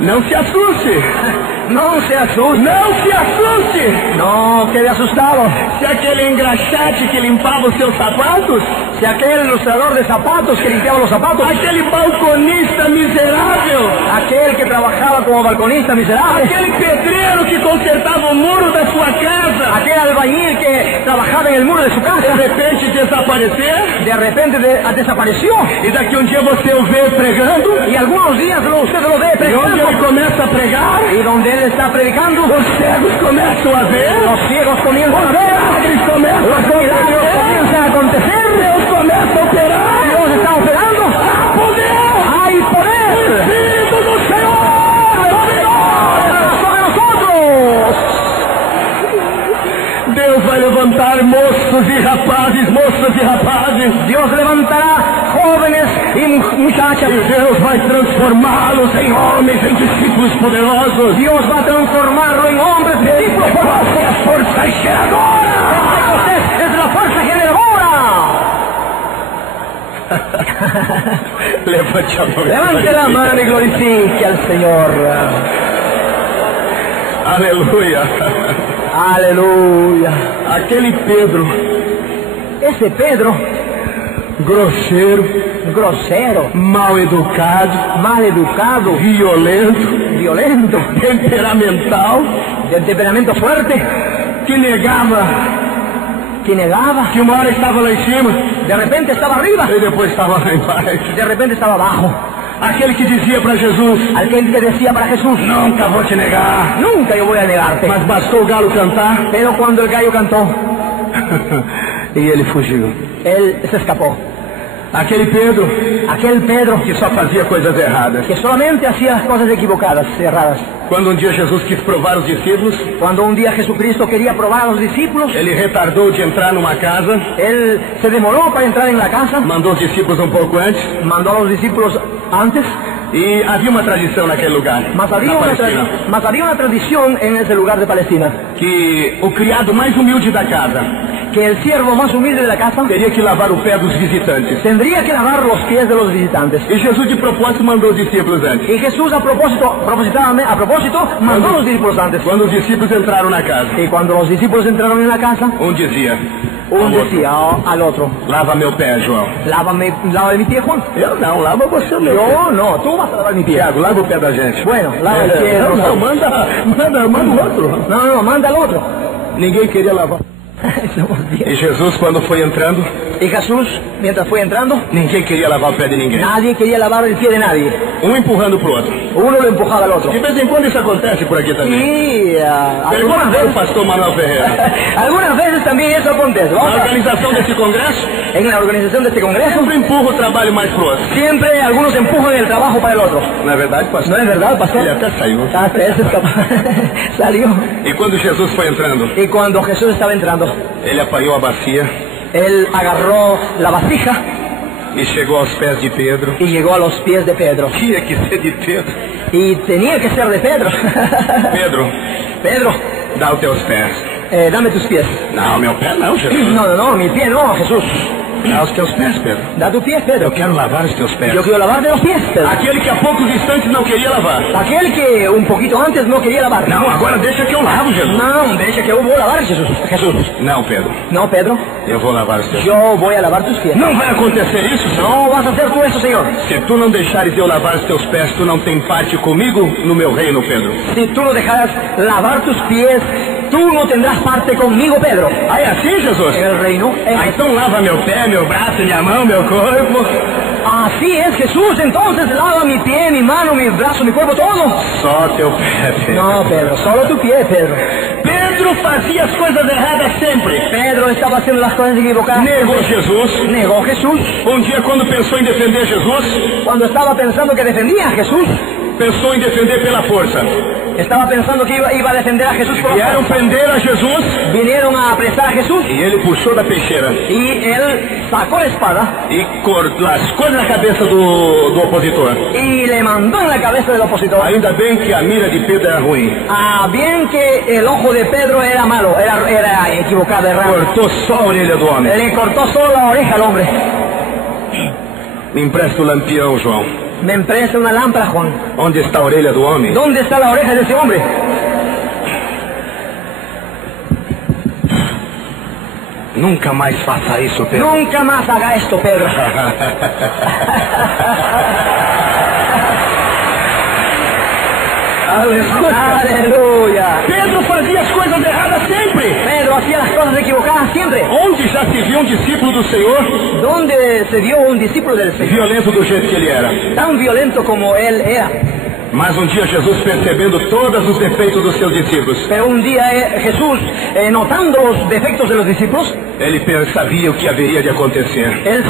Não se assuste. No se asuste. Não se assuste. No quede asustado. Se aquele engraxate que limpava os seus sapatos, Si aquel ilustrador de zapatos que limpiaba los zapatos, aquele balconista miserável, aquel que trabajaba como balconista miserable, aquele pedreiro que consertava o muro da sua casa, aquel albañil que trabajaba en el muro de su de casa, repente desaparecer, de repente desapareció. e daqui um dia você o vê pregando, Y algunos días usted lo ve e onde ele predicando. começa a pregar, Y donde él está predicando, os cegos começam a ver, los ciegos comienzan a ver, milagres começam a los milagros acontecer, comienzan a acontecer, Deus começa a operar, Dios está operando. há poder, ¡Hay poder! Espírito do Senhor, ¡Sobre nosotros! Deus vai levantar moços e rapazes, moças e rapazes, Dios levantará jóvenes y muchachas. e Deus vai transformá-los em homens, em discípulos poderosos. Dios va a transformarlo en hombres discípulos poderosos. É a força geradora. Pentecostés es la fuerza generadora. Levante a mão. Levante la mano y glorifique al Señor. Aleluia. Aleluya. Aquele Pedro, Ese Pedro, grosseiro, grosero, mal educado, mal educado, violento, violento, temperamental, de temperamento fuerte, que negava que negaba, que uma hora estava lá em cima de repente estaba arriba, e depois estava lá embaixo. de repente estaba abajo. Aquele que dizia para Jesus: Aquel que decía para Jesús: nunca vou te negar. nunca yo voy a negarte. Mas bastou o galo cantar Pero cuando el gallo cantó, e ele fugiu. él se escapó. Aquele Pedro Aquel Pedro que só fazia coisas erradas. que solamente hacía cosas equivocadas, erradas. Quando um dia Jesus quis provar os discípulos, Cuando un día Jesucristo quería probar a los discípulos, ele retardou de entrar numa casa, él se demoró para entrar en la casa, mandou os discípulos um pouco antes, mandó a los discípulos antes, e havia uma tradição naquele lugar, mas na Palestina, había una tradición en ese lugar de Palestina, que o criado mais humilde da casa que el siervo más humilde de la casa teria que lavar o pé dos visitantes. tendría que lavar los pies de los visitantes. E Jesus de propósito mandou os discípulos antes. Y Jesús a propósito, mandó a los discípulos antes. Quando os discípulos entraram na casa, Y cuando los discípulos entraron en la casa, um dizia: uno decía al otro: lava meu pé, João. lávame mi pie, Juan. Eu não, lava você o meu pé. Yo no, tú vas a lavar mi pie. Tiago, lava o pé da gente. Bueno, lava el pie. Não, não, manda o outro. No, manda al otro. Ninguém queria lavar. Somos bien. E Jesus, quando foi entrando, Y Jesús, mientras fue entrando, ninguém queria lavar o pé de ninguém. nadie quería lavar el pie de nadie. Um empurrando pro outro. Uno lo empujaba al otro. De vez em quando isso acontece por aqui também. Y Pergunta algunas para o veces, pastor Manuel Ferreira. algunas veces también eso acontece. Na Vamos a- organização desse congresso, en la organización de este congreso, sempre empurra o trabalho mais pro outro. siempre algunos empujan el trabajo para el otro. Não é verdade, ¿No pastor? es verdad, pastor? Ele até saiu. Ah, ese es capaz. Salió. E quando Jesus foi entrando, Y cuando Jesús estaba entrando, ele apanhou a bacia él agarró la vasija e chegou aos pés de Pedro. y llegó a los pies de Pedro. Tinha que ser de Pedro. Y tenía que ser de Pedro. Pedro, Pedro, dá os teus pés. dame tus pies. Não, meu pé não, Jesus. No, mi pie no, Jesús. Dá os teus pés, Pedro. Da tu pie, Pedro. Eu quero lavar os teus pés. Yo quiero lavarte los pies, Pedro. Aquele que há poucos instantes não queria lavar. Aquel que un poquito antes no quería lavar. Não, agora deixa que eu lavo, Jesus. No, deja que yo voy a lavar, Jesús. Jesús. Não, Pedro. No, Pedro, Eu vou lavar os teus pés. yo voy a lavar tus pies. Não vai acontecer isso, Senhor. No vas a hacer tú eso, Señor. Se tu não deixares eu lavar os teus pés, tu não tem parte comigo no meu reino, Pedro. Si tú no dejaras lavar tus pies, tú no tendrás parte conmigo, Pedro. Ah, é assim, Jesus? En el reino. Ah, então lava meu pé, meu braço, minha mão, meu corpo. Así es, Jesús. Entonces lava mi pie, mi mano, mi brazo, mi cuerpo, todo. Só teu pé, Pedro. No, Pedro, solo tu pie, Pedro. Pedro fazia as coisas erradas sempre. Pedro estaba haciendo las cosas equivocadas. Negou Jesus. Negó Jesús. Um dia, quando pensou em defender Jesus, Cuando estaba pensando que defendía a Jesús, pensou em defender pela força. estaba pensando que iba a defender a Jesús por la Vieram fuerza. prender a Jesus Vinieron a apresar a Jesús e ele puxou da peixeira y él sacó la espada e lascou na cabeça do opositor. y le mandó en la cabeza del opositor. Ainda bem que a mira de Pedro era ruim. Ah, bien que el ojo de Pedro era malo, era equivocado, errado. Cortou só a orelha do homem. Le cortó solo la oreja al hombre. Me empresta o lampião, João. Me empresta una lámpara, Juan. Onde está a orelha do homem? ¿Dónde está la oreja de ese hombre? Nunca mais faça isso, Pedro. Nunca más haga esto, Pedro. Aleluya. Pedro fazia as coisas erradas sempre. Pedro hacía las cosas equivocadas siempre. Onde já se viu um discípulo do Senhor ¿Dónde se vio un discípulo del Señor violento do jeito que ele era? tan violento como él era? Mas um dia Jesus, percebendo todos os defeitos dos seus discípulos, Pero un día Jesús, notando los defectos de los discípulos, ele sabia o que haveria de acontecer. él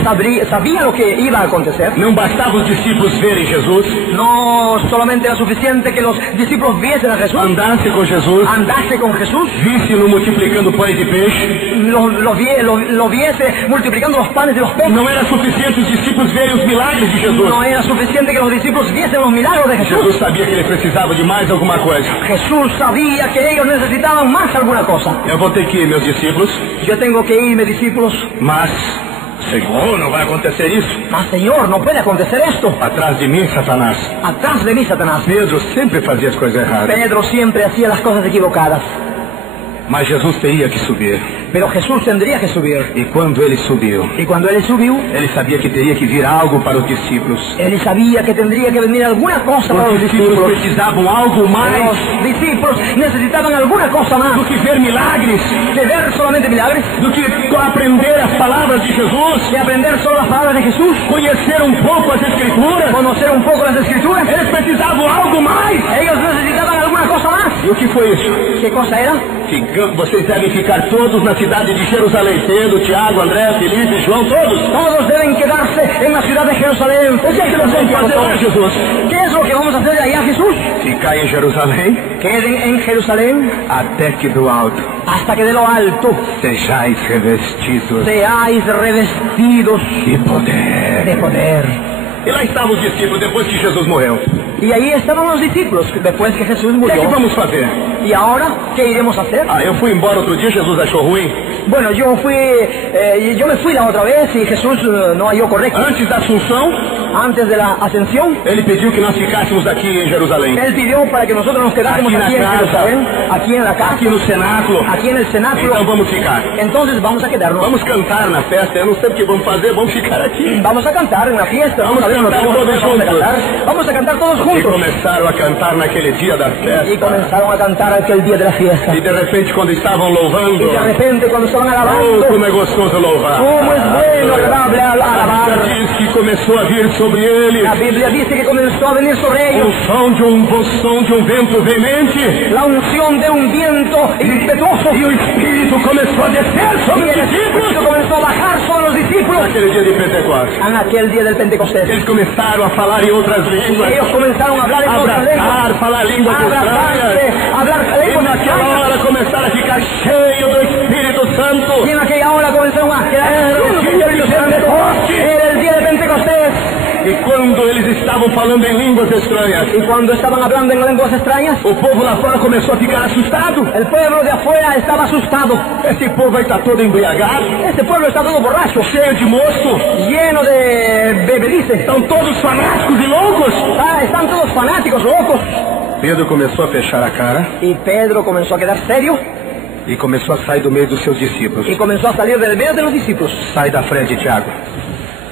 sabía lo que iba a acontecer. Não bastava os discípulos verem Jesus, No solamente era suficiente que los discípulos viesen a Jesús, andasse com Jesus, andase con Jesús, visse-no multiplicando pães e peixe. lo viese multiplicando los panes y los peces. Não era suficiente os discípulos verem os milagres de Jesus. No era suficiente que los discípulos viesen los milagros de Jesús. Jesus sabia que ele precisava de mais alguma coisa. Jesús sabía que ellos necesitaban más alguna cosa. Eu vou ter que ir, meus discípulos, Yo tengo que irme, discípulos. mas, Senhor, não vai acontecer isso. Mas, Señor, no puede acontecer esto. Atrás de mim, Satanás. Atrás de mí, Satanás. Pedro sempre fazia as coisas erradas. Pedro siempre hacía las cosas equivocadas. Mas Jesus teria que subir. Pero Jesús tendría que subir. E quando ele subiu, Y cuando él subió, ele sabia que teria que vir algo para os discípulos. él sabía que tendría que venir alguna cosa para Os los discípulos discípulos. precisavam algo mais Los discípulos necesitaban alguna cosa más do que ver milagres, que ver solamente milagres, do que aprender as palavras de Jesus, que aprender solo las palabras de Jesús, conhecer um pouco as Escrituras. conocer un poco las Escrituras. Eles precisavam algo mais. Ellos necesitaban alguna cosa más. E o que foi isso? ¿Qué cosa era? Vocês devem ficar todos na cidade de Jerusalém, Pedro, Tiago, André, Felipe, João, todos. Todos deben quedarse en la ciudad de Jerusalén. O que é que nós vamos fazer lá, Jesus? ¿Qué es lo que vamos a hacer allá, Jesús? Ficar em Jerusalém Queden en Jerusalén até que do alto hasta que de lo alto sejais revestidos seáis revestidos de poder. de poder. E lá estavam os discípulos depois que Jesus morreu. Y ahí estaban los discípulos después que Jesús O que é que murió. vamos fazer? ¿Y ahora qué iremos a hacer? Eu fui embora outro dia, Jesus achou ruim. Bueno, yo me fui la otra vez y Jesús no halló correcto. Antes da Assunção, Antes de la ascensión, ele pediu que nós ficássemos aqui em Jerusalém. él pidió para que nosotros nos quedásemos Aquí en aquí en la casa. Jerusalén, aquí en la casa, Aqui no cenáculo. aquí en el Então cenáculo. vamos ficar. Entonces vamos a quedarnos. Vamos cantar na festa. Eu não sei o que vamos fazer, vamos ficar aqui. Vamos a cantar en la fiesta. Vamos a ver lo que cantar vamos a hacer, todos vamos a juntos. cantar. Vamos a cantar todos E juntos. começaram a cantar naquele dia da festa. Y comenzaron a cantar aquel día de la fiesta. E de repente, quando estavam louvando, Y de repente cuando estaban oh, alabando, como é gostoso louvar. cómo es bueno, agradable A alabar. Bíblia diz que começou a vir sobre eles La Biblia dice que comenzó a venir sobre o ellos som de um vento veemente. la unción de un viento impetuoso. E o Espírito começou a descer Y sobre el os discípulos. Espíritu comenzó a bajar sobre los discípulos Naquele dia de Pentecostes, en aquel día del Pentecostés. eles começaram a falar em outras línguas, Ellos comenzaron a hablar en otras lenguas, abraçar, falar línguas abrazarse, estranhas. hablar E lenguas naquela extrañas. hora começaram a ficar cheios do Espírito Santo. Y en aquella hora comenzaron a quedar Era o dia de Pentecostes. Era el día de Pentecostés. E quando eles estavam falando em línguas estranhas, Y cuando estaban hablando en lenguas extrañas, o povo lá fora começou a ficar assustado. el pueblo de afuera estaba asustado. Esse povo vai estar todo embriagado, Este pueblo está todo borracho, cheio de moço. lleno de bebedices. Estão todos fanáticos e loucos. Están todos fanáticos, locos. Pedro começou a fechar a cara Y Pedro comenzó a quedar serio e começou a sair do meio dos seus discípulos. y comenzó a salir del medio de los discípulos. Sai da frente, Tiago.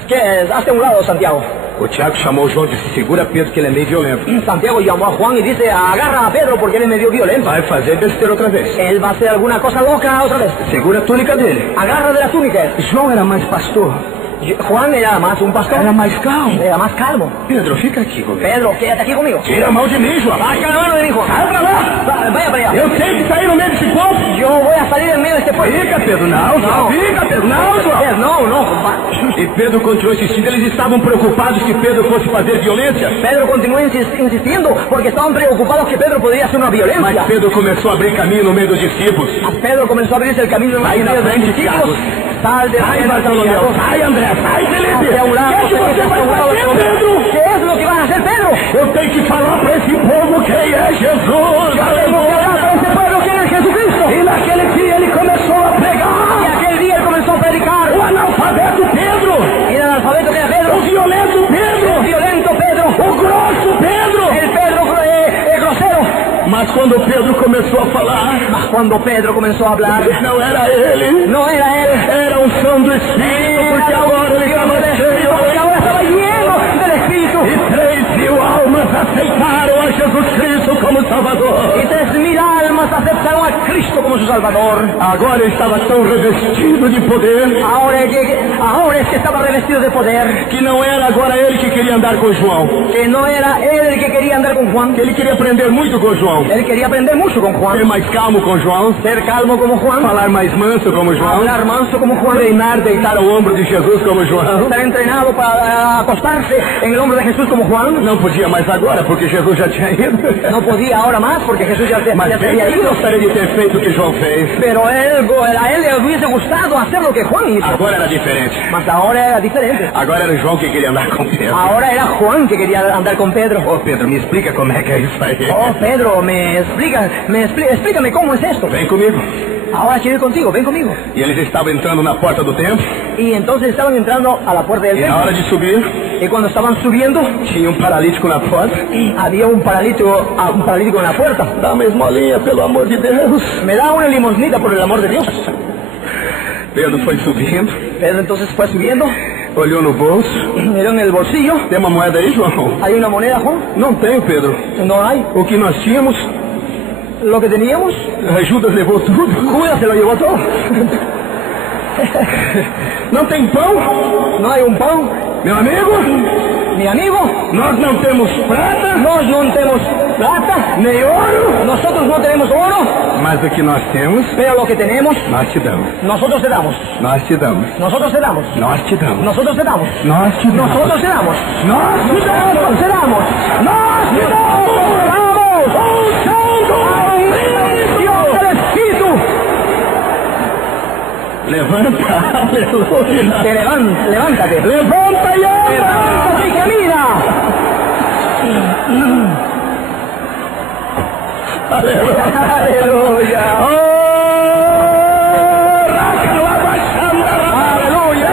¿Qué es? Hazte a un lado, Santiago. O Tiago chamou João e disse: segura Pedro que ele é meio violento. Santiago llamó a Juan y dice, agarra a Pedro porque él es medio violento. Vai fazer besteira outra vez. Él va a hacer alguna cosa loca otra vez. Segura a túnica dele. Agarra de la túnica. João era mais pastor. Juan era más un pastor. Era mais calmo. Era más calmo. Pedro, fica aqui comigo. Pedro, quédate aquí conmigo. Tira a mão de mim, João. Saca la mano de mi hijo. Sai pra lá. Vaya para allá. Eu tenho que sair no meio desse povo. Yo voy a salir en medio de este pueblo. Fica, Pedro. Não, João. Fica, Pedro. Não, João. No. E Pedro continuou insistindo. Eles estavam preocupados que Pedro fosse fazer violência. Pedro continuó insistindo porque estaban preocupados que Pedro podría hacer una Mas violencia. Pedro começou a abrir caminho no meio dos discípulos. Pedro comenzó a abrirse el camino en Sai medio na de los frente, discípulos. Tiago. Sal de Sai, frente, Bartolomeu. Santiago. Sai, André. Sai, Felipe. Hacia un lado, O que você vai fazer, Pedro? ¿Qué es lo que vas a hacer, Pedro? Eu tenho que falar para esse povo quem é Jesus. Tengo que hablar para este pueblo quién es Jesucristo. E naquele dia ele começou a Y pregar. aquel día él comenzó a predicar. O analfabeto Pedro. El analfabeto que era Pedro. O violento El Pedro. violento Pedro. O grosso Pedro. El Pedro grosero. Mas quando Pedro começou a falar, Mas cuando Pedro comenzó a hablar, não era ele. no era él. Era o som do Espírito, porque agora ele estava cheio. Porque ahora estaba lleno del Espíritu. E 3.000 almas aceitaram a Jesus Cristo como Salvador. Y 3.000 almas aceptaron a Cristo como su Salvador. Agora ele estava tão revestido de poder Ahora es que estaba revestido de poder. que não era agora ele que queria andar com João. Que no era él el que quería andar con Juan. Ele queria aprender muito com João. Él quería aprender mucho con Ser Juan. mais calmo com João. Ser calmo como Juan. Falar mais manso como João. Hablar manso como Juan. Treinar, deitar ao ombro de Jesus como João. Estar entrenado para acostarse en el hombro de Jesús como Juan. Não podia mais agora, porque Jesus já tinha ido. No podía ahora más porque Jesús ya se Mas bem había que ele ido. gostaria de ter feito o que João fez. Pero a él le hubiese gustado hacer lo que Juan hizo. Agora era diferente. Mas ahora era diferente. Agora era João que queria andar com Pedro. Ahora era Juan que quería andar con Pedro. Ô Pedro, me explica como é que é isso aí. Oh, Pedro, explícame cómo es esto. Vem comigo. Ahora quiero ir contigo, ven conmigo. E eles estavam entrando na porta do templo. Y entonces estaban entrando a la puerta del E na hora templo. de subir, Y cuando estaban subiendo, tinha paralítico na porta. había un paralítico en la puerta. Dá uma esmolinha, pelo amor de Deus. Me da una limosnita por el amor de Dios. Pedro foi subindo, Pedro entonces fue subiendo, olhou no bolso. miró en el bolsillo. Tem uma moeda aí, João? ¿Hay una moneda, Juan? Não tenho, Pedro. No hay. O que nós tínhamos, Lo que teníamos, Judas levou tudo. Judas se lo llevó todo. Não tem pão, No hay un pan. meu amigo. Mi amigo, Nós não temos prata, nosotros no tenemos plata, nem ouro. nosotros no tenemos oro, Mas o que nós temos, pero lo que tenemos, nós te damos. nosotros te damos. Nós te damos. Nosotros te damos. Nós te damos. Nosotros te damos. Nós te damos. Nosotros te damos. Nós te damos. Nosotros te damos. Nós te damos. ¡Dios del Espíritu! Levanta, aleluia. Levántate. Levanta e anda. Levántate y camina. Aleluya. Aleluya.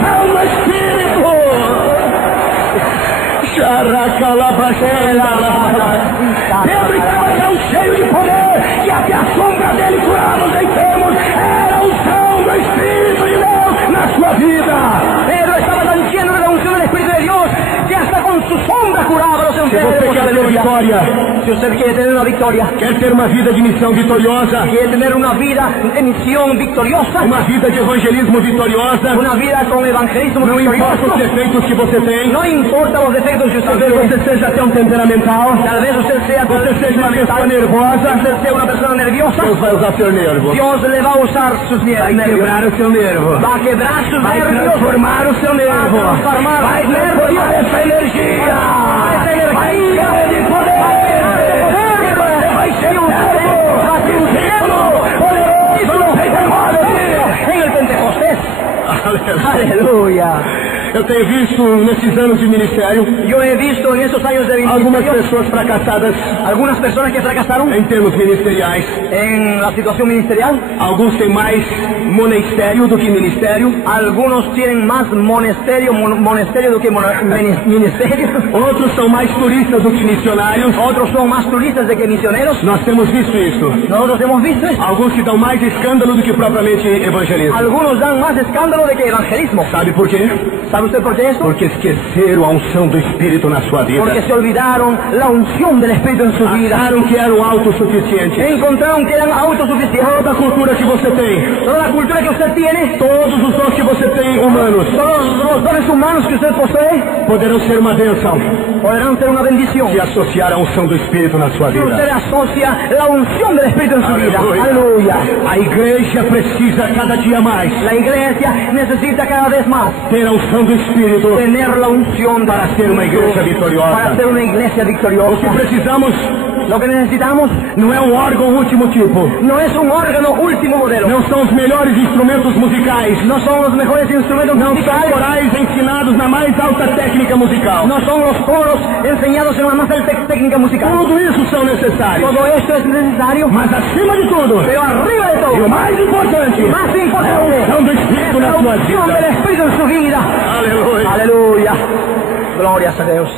Santo Espírito. Pedro estava tão cheio de poder que até a sombra dele curava os enfermos. Era a unção do Espírito de Deus na sua vida. Pedro estaba tan lleno de la unción del Espíritu de Dios que hasta con con su sombra curaba los Se enfermos. você quer ter Aleluya. vitória, Si usted quiere tener una victoria, quer ter uma vida de missão vitoriosa, quiere tener una vida de misión victoriosa, uma vida de evangelismo vitoriosa, una vida con evangelismo não importa victorioso, os defeitos que você tem, no importa los defectos que usted talvez tiene, você seja até um temperamental, tal vez usted sea você seja uma pessoa nervosa, usted sea una persona nerviosa, Deus vai usar seu nervo, Dios le va a usar sus vai nervios, quebrar o seu nervo, va a quebrar sus vai nervios, transformar o seu nervo, va a transformar vai sus transformar nervios, essa energia, esa energía, vai encher de poder, vai ser um en el Pentecostés. Aleluya. Eu tenho visto nesses anos de ministério Yo he visto en esos años de algumas ministerio pessoas fracassadas algunas personas que fracasaron em termos ministeriais. en la situación ministerial. Alguns têm mais monastério do que ministério, Algunos tienen más monasterio do que ministerio. outros são mais turistas do que missionários. Otros son más turistas de que misioneros. Nós temos visto isso. Nosotros hemos visto esto. Alguns que dão mais escândalo do que propriamente evangelismo. Algunos dan más escándalo de que evangelismo. Sabe por qué? ¿Sabe usted por qué esto? Porque esqueceram a unção do Espírito na sua vida. Porque se olvidaron la unción del Espíritu en su vida. Acharam que eram autossuficientes. Encontraron que eran autosuficientes. Toda a cultura que você tem, Toda la cultura que usted tiene, todos os dons que você tem humanos, todos los dones humanos que usted posee, poderão ser uma bênção podrán ser una bendición. se associar a unção do Espírito na sua Si usted vida. asocia la unción del Espíritu en su vida. Aleluya. A igreja precisa cada dia mais La iglesia necesita cada vez más ter a unção do Espírito tener la unción para ser uma igreja para vitoriosa. ser una iglesia O que victoriosa. precisamos Lo que necesitamos não é um órgão último tipo, no es un órgano último modelo, não são os melhores instrumentos musicais, no son los mejores instrumentos não são musicales, corais ensinados na mais alta técnica musical. no son los coros enseñados en la más alta técnica musical. Tudo isso são necessários, Todo esto es necesario, mas acima de tudo, pero arriba de e o todo, mais importante, más importante, é a unção do Espírito es na la sua unción del vida. Espíritu en su vida. Aleluia. Aleluya. Glorias a Dios.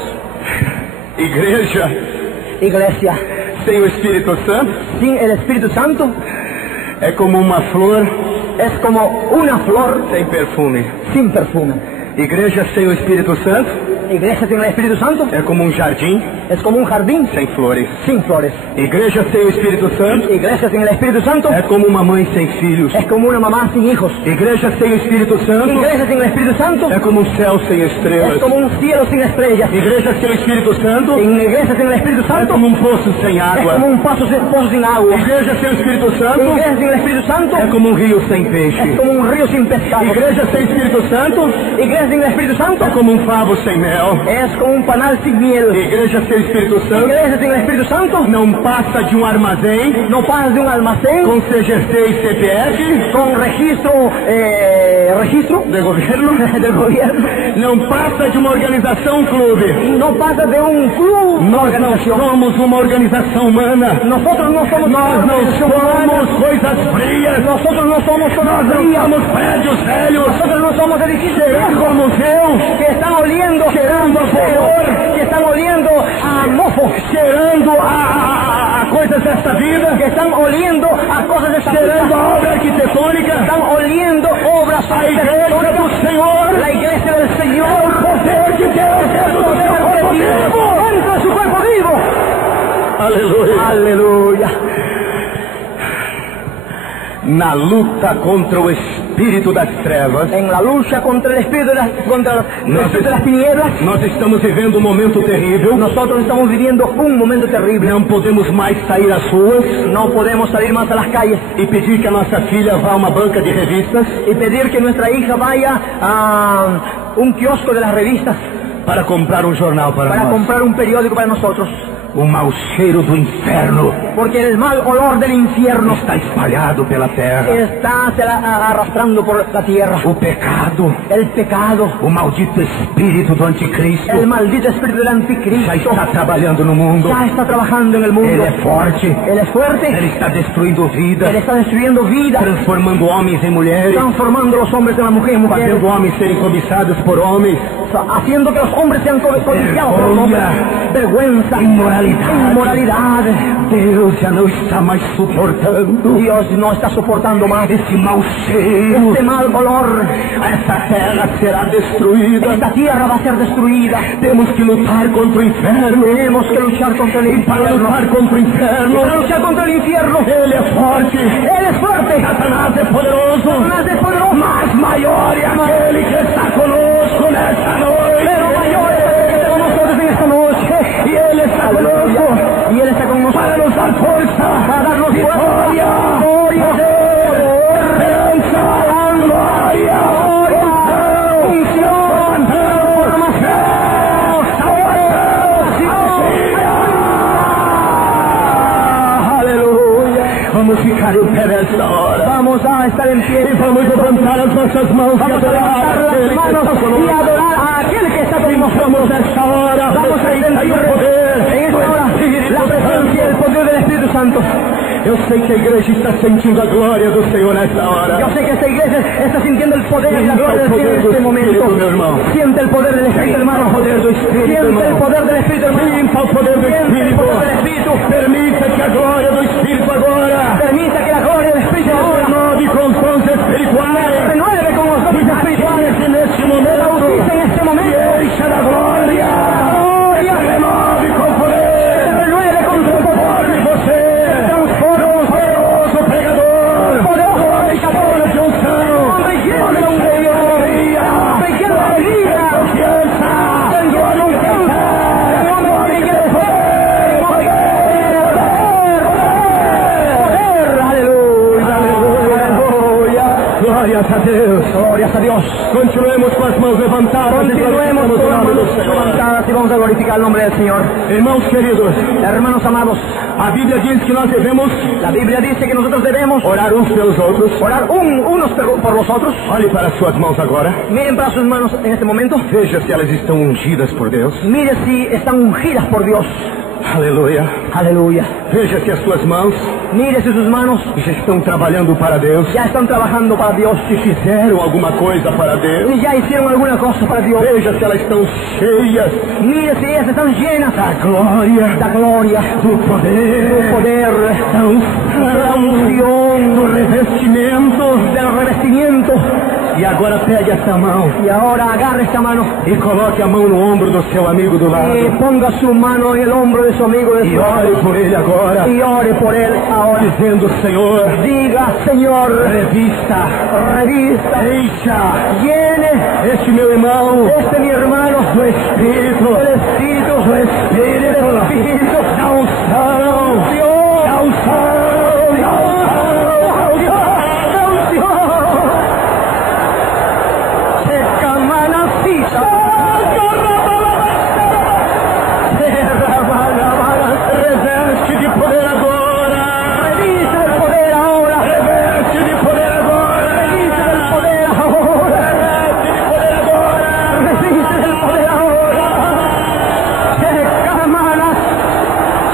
Igreja Iglesia, sem o Espírito Santo sin el Espíritu Santo é como uma flor es como una flor sem perfume. sin perfume. Igreja sem o Espírito Santo Iglesia sin el Espíritu Santo é como um jardim es como un jardín sem flores. sin flores. Igreja sem o Espírito Santo Iglesia sin el Espíritu Santo é como uma mãe sem filhos. es como una mamá sin hijos. Igreja sem o Espírito Santo Iglesia sin el Espíritu Santo é como um céu sem es estrelas. como un cielo sin estrellas. Igreja sem o Espírito Santo Iglesia sin el Espíritu é Santo como um poço sem es água. como un pozo sin agua. Igreja sem o Espírito Santo Iglesia sin el Espíritu Santo é como um rio sem peixe. es como un río sin pescado. Igreja sem o Espírito Santo Iglesia sin el Espíritu Santo é como um favo sem mel. es como un panal sin miel. Igreja sem o Espírito Santo Iglesia sin el Espíritu Santo não passa de um armazém no pasa de un almacén com CGC e CPF con registro de governo, del gobierno. não passa de uma organização clube. No pasa de un club, una Nós não organización. somos uma organização humana. Nosotros no somos una Nós não organización humana. somos coisas frias. Nosotros no somos Nós não frías. somos prédios velhos. Nosotros no somos edificios Cheirando a museu, que están oliendo cheirando a feo, que están oliendo a mofo, cheirando a coisas desta vida, que están oliendo a cosas de esta cheirando vida, a obra arquitetônica. están oliendo obras A igreja do Senhor, la iglesia del Señor, o poder de Deus dentro do seu corpo vivo. dentro de su cuerpo vivo. Aleluia. Aleluya. Na luta contra o espírito das trevas, En la lucha contra el espíritu de las, tinieblas, nós estamos vivendo um momento terrível. nosotros estamos viviendo un momento terrible. Não podemos mais sair às ruas No podemos salir más a las calles e pedir que a nossa filha vá a uma banca de revistas y pedir que nuestra hija vaya a un kiosco de las revistas para comprar um jornal para para nós. comprar un periódico para nosotros. O mau cheiro do inferno Porque el mal olor del infierno está espalhado pela terra. está arrastrando por la tierra. O pecado, El pecado, o maldito espírito do anticristo el maldito espíritu del anticristo já está trabalhando no mundo. ya está trabajando en el mundo. Ele é forte, Él es fuerte, ele está destruindo vidas, él está destruyendo vidas, transformando homens em mulheres, transformando los hombres en la mujer en mujeres, fazendo homens serem cobiçados por homens, haciendo que los hombres sean codiciados por los hombres. Vergüenza, inmoralidad. Deus já não está mais suportando. Dios no está soportando más Esse mau cheiro. este mal olor. Essa terra será destruída. Esta tierra va a ser destruida. Temos que lutar contra o inferno. Tenemos que luchar contra el Para infierno. lutar contra o inferno, Para luchar contra el infierno. Ele é forte. Él es fuerte. Satanás é poderoso. Satanás es poderoso. Mas maior é aquele que está conosco nesta noite. Pero mayor es aquel que está con nosotros en esta noche. E Ele está conosco Y Él está con nosotros para nos dar força, para darnos fuerza, vitória, poder, esperanza, glória, unção, aleluia. Vamos ficar em pé nesta hora. Vamos a estar en pie. E vamos levantar as nossas mãos. Vamos a levantar las manos y adorar a aquel que está con nosotros. Vamos nesta hora. Vamos a sentir o poder. en esta hora la presencia y el poder del Espíritu Santo. Eu sei que a igreja está sentindo a glória do Senhor nesta hora. Yo sé que esta iglesia está sintiendo el poder y la gloria del Señor en este momento. Siente el poder del Espíritu, hermano. Siente el poder del Espíritu, hermano. Sinta o poder do Siente el Espírito. poder del Espíritu. Permita que a glória do Espírito agora Permita que la gloria del Espíritu ahora renove com os dons espirituais. renueve con los dones espirituales. E neste momento, Bautiza en este momento. encha da glória. Renove com poder. Renueve con su poder. Forme você. Transforma usted. Poderoso pregador. Poderoso Cheio de unção. hombre lleno de alegría. Hombre lleno de alegría. Confiança. Lleno de confianza. Hombre lleno de poder. Poder. Aleluya. Aleluya. Glórias a Deus. Glorias a Dios. Continuemos com as mãos levantadas. Continuemos e con glorificamos o las nome do manos Senhor. levantadas y vamos a glorificar el nombre del Señor. Irmãos queridos, Hermanos amados, a Bíblia diz que nós devemos la Biblia dice que nosotros debemos orar uns pelos outros. orar unos por los otros. Olhe para as suas mãos agora. Miren para sus manos en este momento. Veja se elas estão ungidas por Deus. Mire si están ungidas por Dios. Aleluia. Aleluya. Veja se as suas mãos Mire si sus manos já estão trabalhando para Deus. ya están trabajando para Dios. Se fizeram alguma coisa para Deus. Y ya hicieron alguna cosa para Dios. Veja se elas estão cheias Mire si ellas están llenas da glória, de gloria, do poder, poder, da unção, do revestimento. del revestimiento. E agora pegue essa mão Y ahora agarre esta mano e coloque a mão no ombro do seu amigo do lado. y ponga su mano en el hombro de su amigo de E su ore por ele agora, y ore por él ahora. dizendo: Senhor, Diga, Señor, revista, revista, encha llene este meu irmão este mi hermano do Espírito, del Espíritu, do Espírito, del Espíritu, da unção, Dios, da unção, da unção. Reveste de poder agora, revista el poder ahora, reveste de poder agora, revista el poder ahora, reveste de poder agora. revista el poder ahora. Se camanas,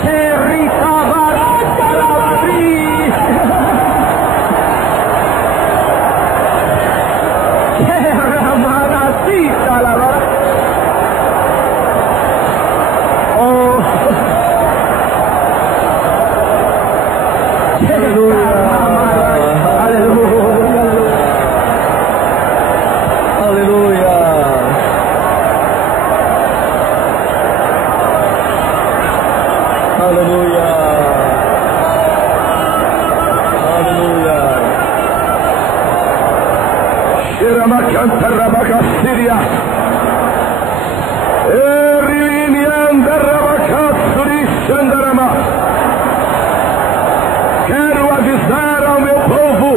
se ricabaras, calabris. Se ramarasita la vara. Oh. Aleluya. Aleluia. Aleluia. Aleluia. Shiramakantarabacassiria. Erimiandarabacassurishandarama. Quero avisar ao meu povo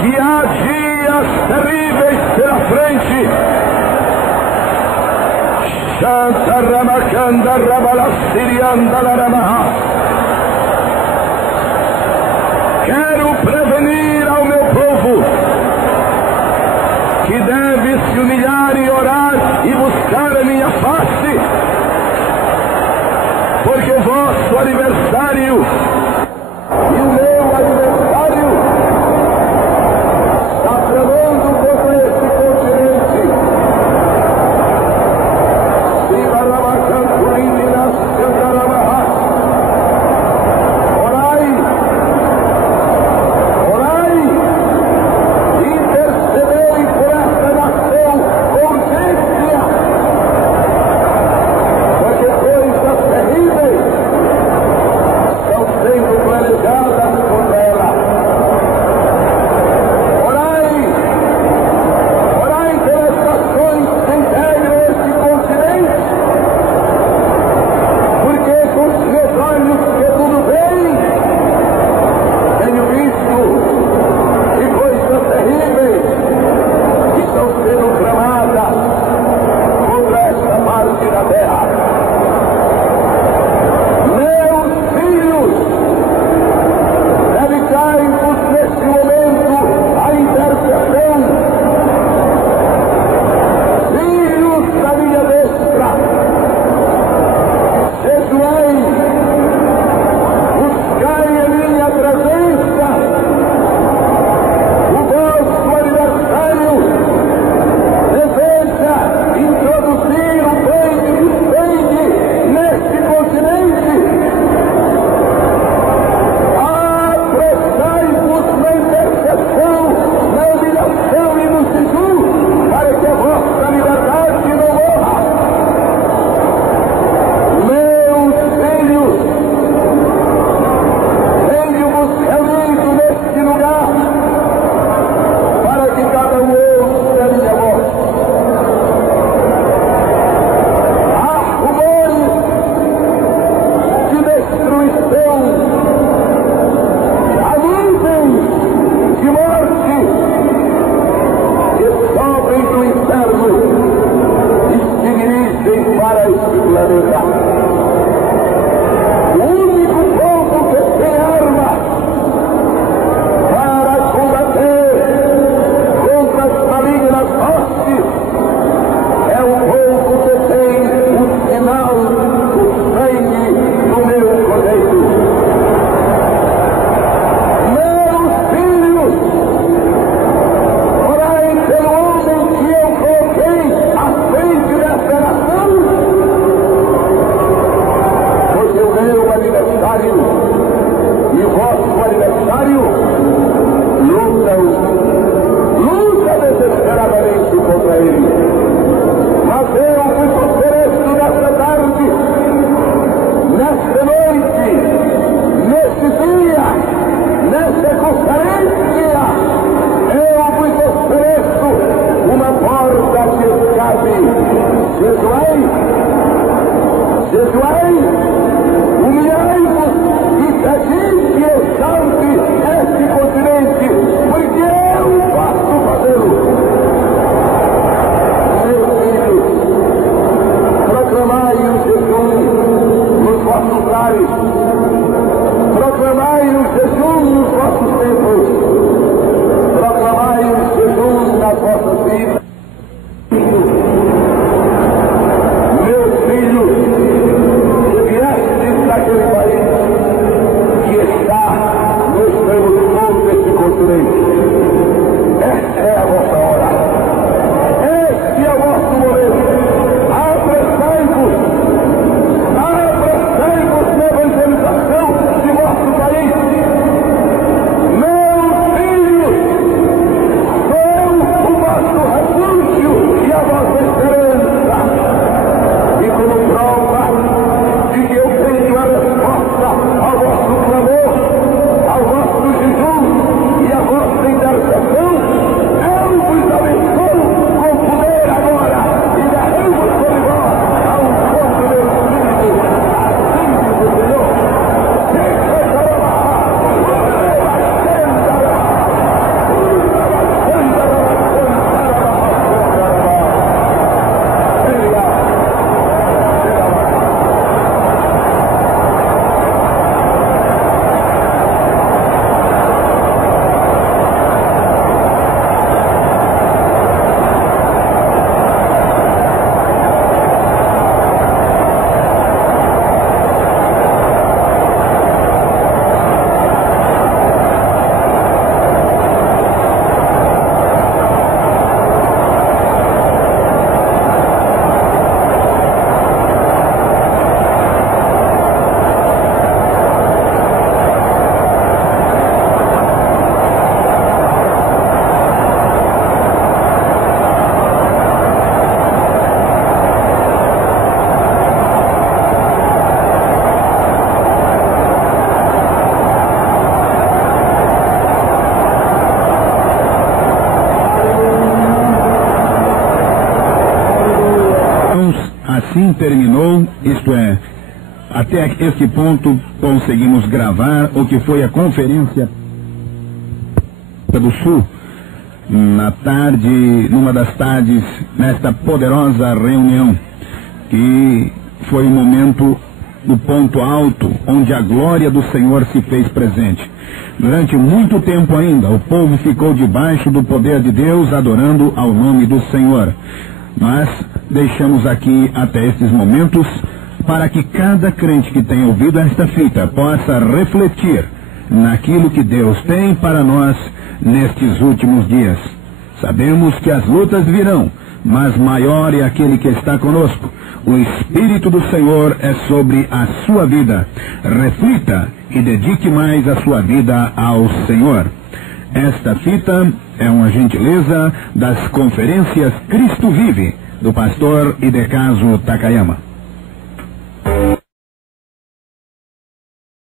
que há dias terríveis pela frente. Shantaramakandarabalassiriandalaramaha. Quero prevenir ao meu povo que deve se humilhar e orar e buscar a minha face, porque o vosso aniversário e o meu aniversário está tramando contra esse continente. terra. Meus filhos, dedicai-vos neste momento à intercessão. Filhos da minha destra, jejuai, buscai a minha presença. O vosso aniversário deseja introduzir o banho de sangue neste continente. Apressai-vos na intercessão, na humilhação e no jejum, para que a vossa liberdade não morra. Meus filhos, tenho-vos reunido neste lugar para que cada um ouça a minha voz. Há rumores de destruição, há nuvens de morte que sobem do inferno e se dirigem para este planeta. O único povo que tem armas para combater contra as malignas hostes é o povo que tem o sinal do sangue do meu cordeiro. Meus filhos, orai pelo homem que eu coloquei à frente desta nação, pois o meu aniversário e o vosso aniversário luta desesperadamente contra ele. Mas eu vos ofereço nesta tarde, nesta noite, neste dia, nesta conferência, eu vos ofereço uma porta de escape. Jejuai, humilhai-vos e pedi que exalte este continente, porque eu posso fazê-lo. Meus filhos, proclamai o jejum nos vossos lares, proclamai o jejum nos vossos templos, proclamai o jejum nas vossas vidas. Meus filhos, que viestes daquele país que está no extremo do mundo deste continente, esta é a vossa hora, este é o vosso momento. Apressai-vos na evangelização de vosso país. Meus filhos, sou o vosso refúgio e a vossa esperança. E como prova de que eu tenho a resposta ao vosso clamor, ao vosso jejum e à vossa intercessão, eu vos abençoo com poder agora e derramo sobre vós a unção do meu Espírito. Assim diz o Senhor. Assim terminou, isto é, até este ponto conseguimos gravar o que foi a conferência do Sul, na tarde, numa das tardes, nesta poderosa reunião. que foi um momento do ponto alto, onde a glória do Senhor se fez presente. Durante muito tempo ainda, o povo ficou debaixo do poder de Deus, adorando ao nome do Senhor. Mas deixamos aqui até estes momentos para que cada crente que tenha ouvido esta fita possa refletir naquilo que Deus tem para nós nestes últimos dias. Sabemos que as lutas virão, mas maior é aquele que está conosco. O Espírito do Senhor é sobre a sua vida. Reflita e dedique mais a sua vida ao Senhor. Esta fita é uma gentileza das conferências Cristo Vive, do pastor Idecaso Takayama.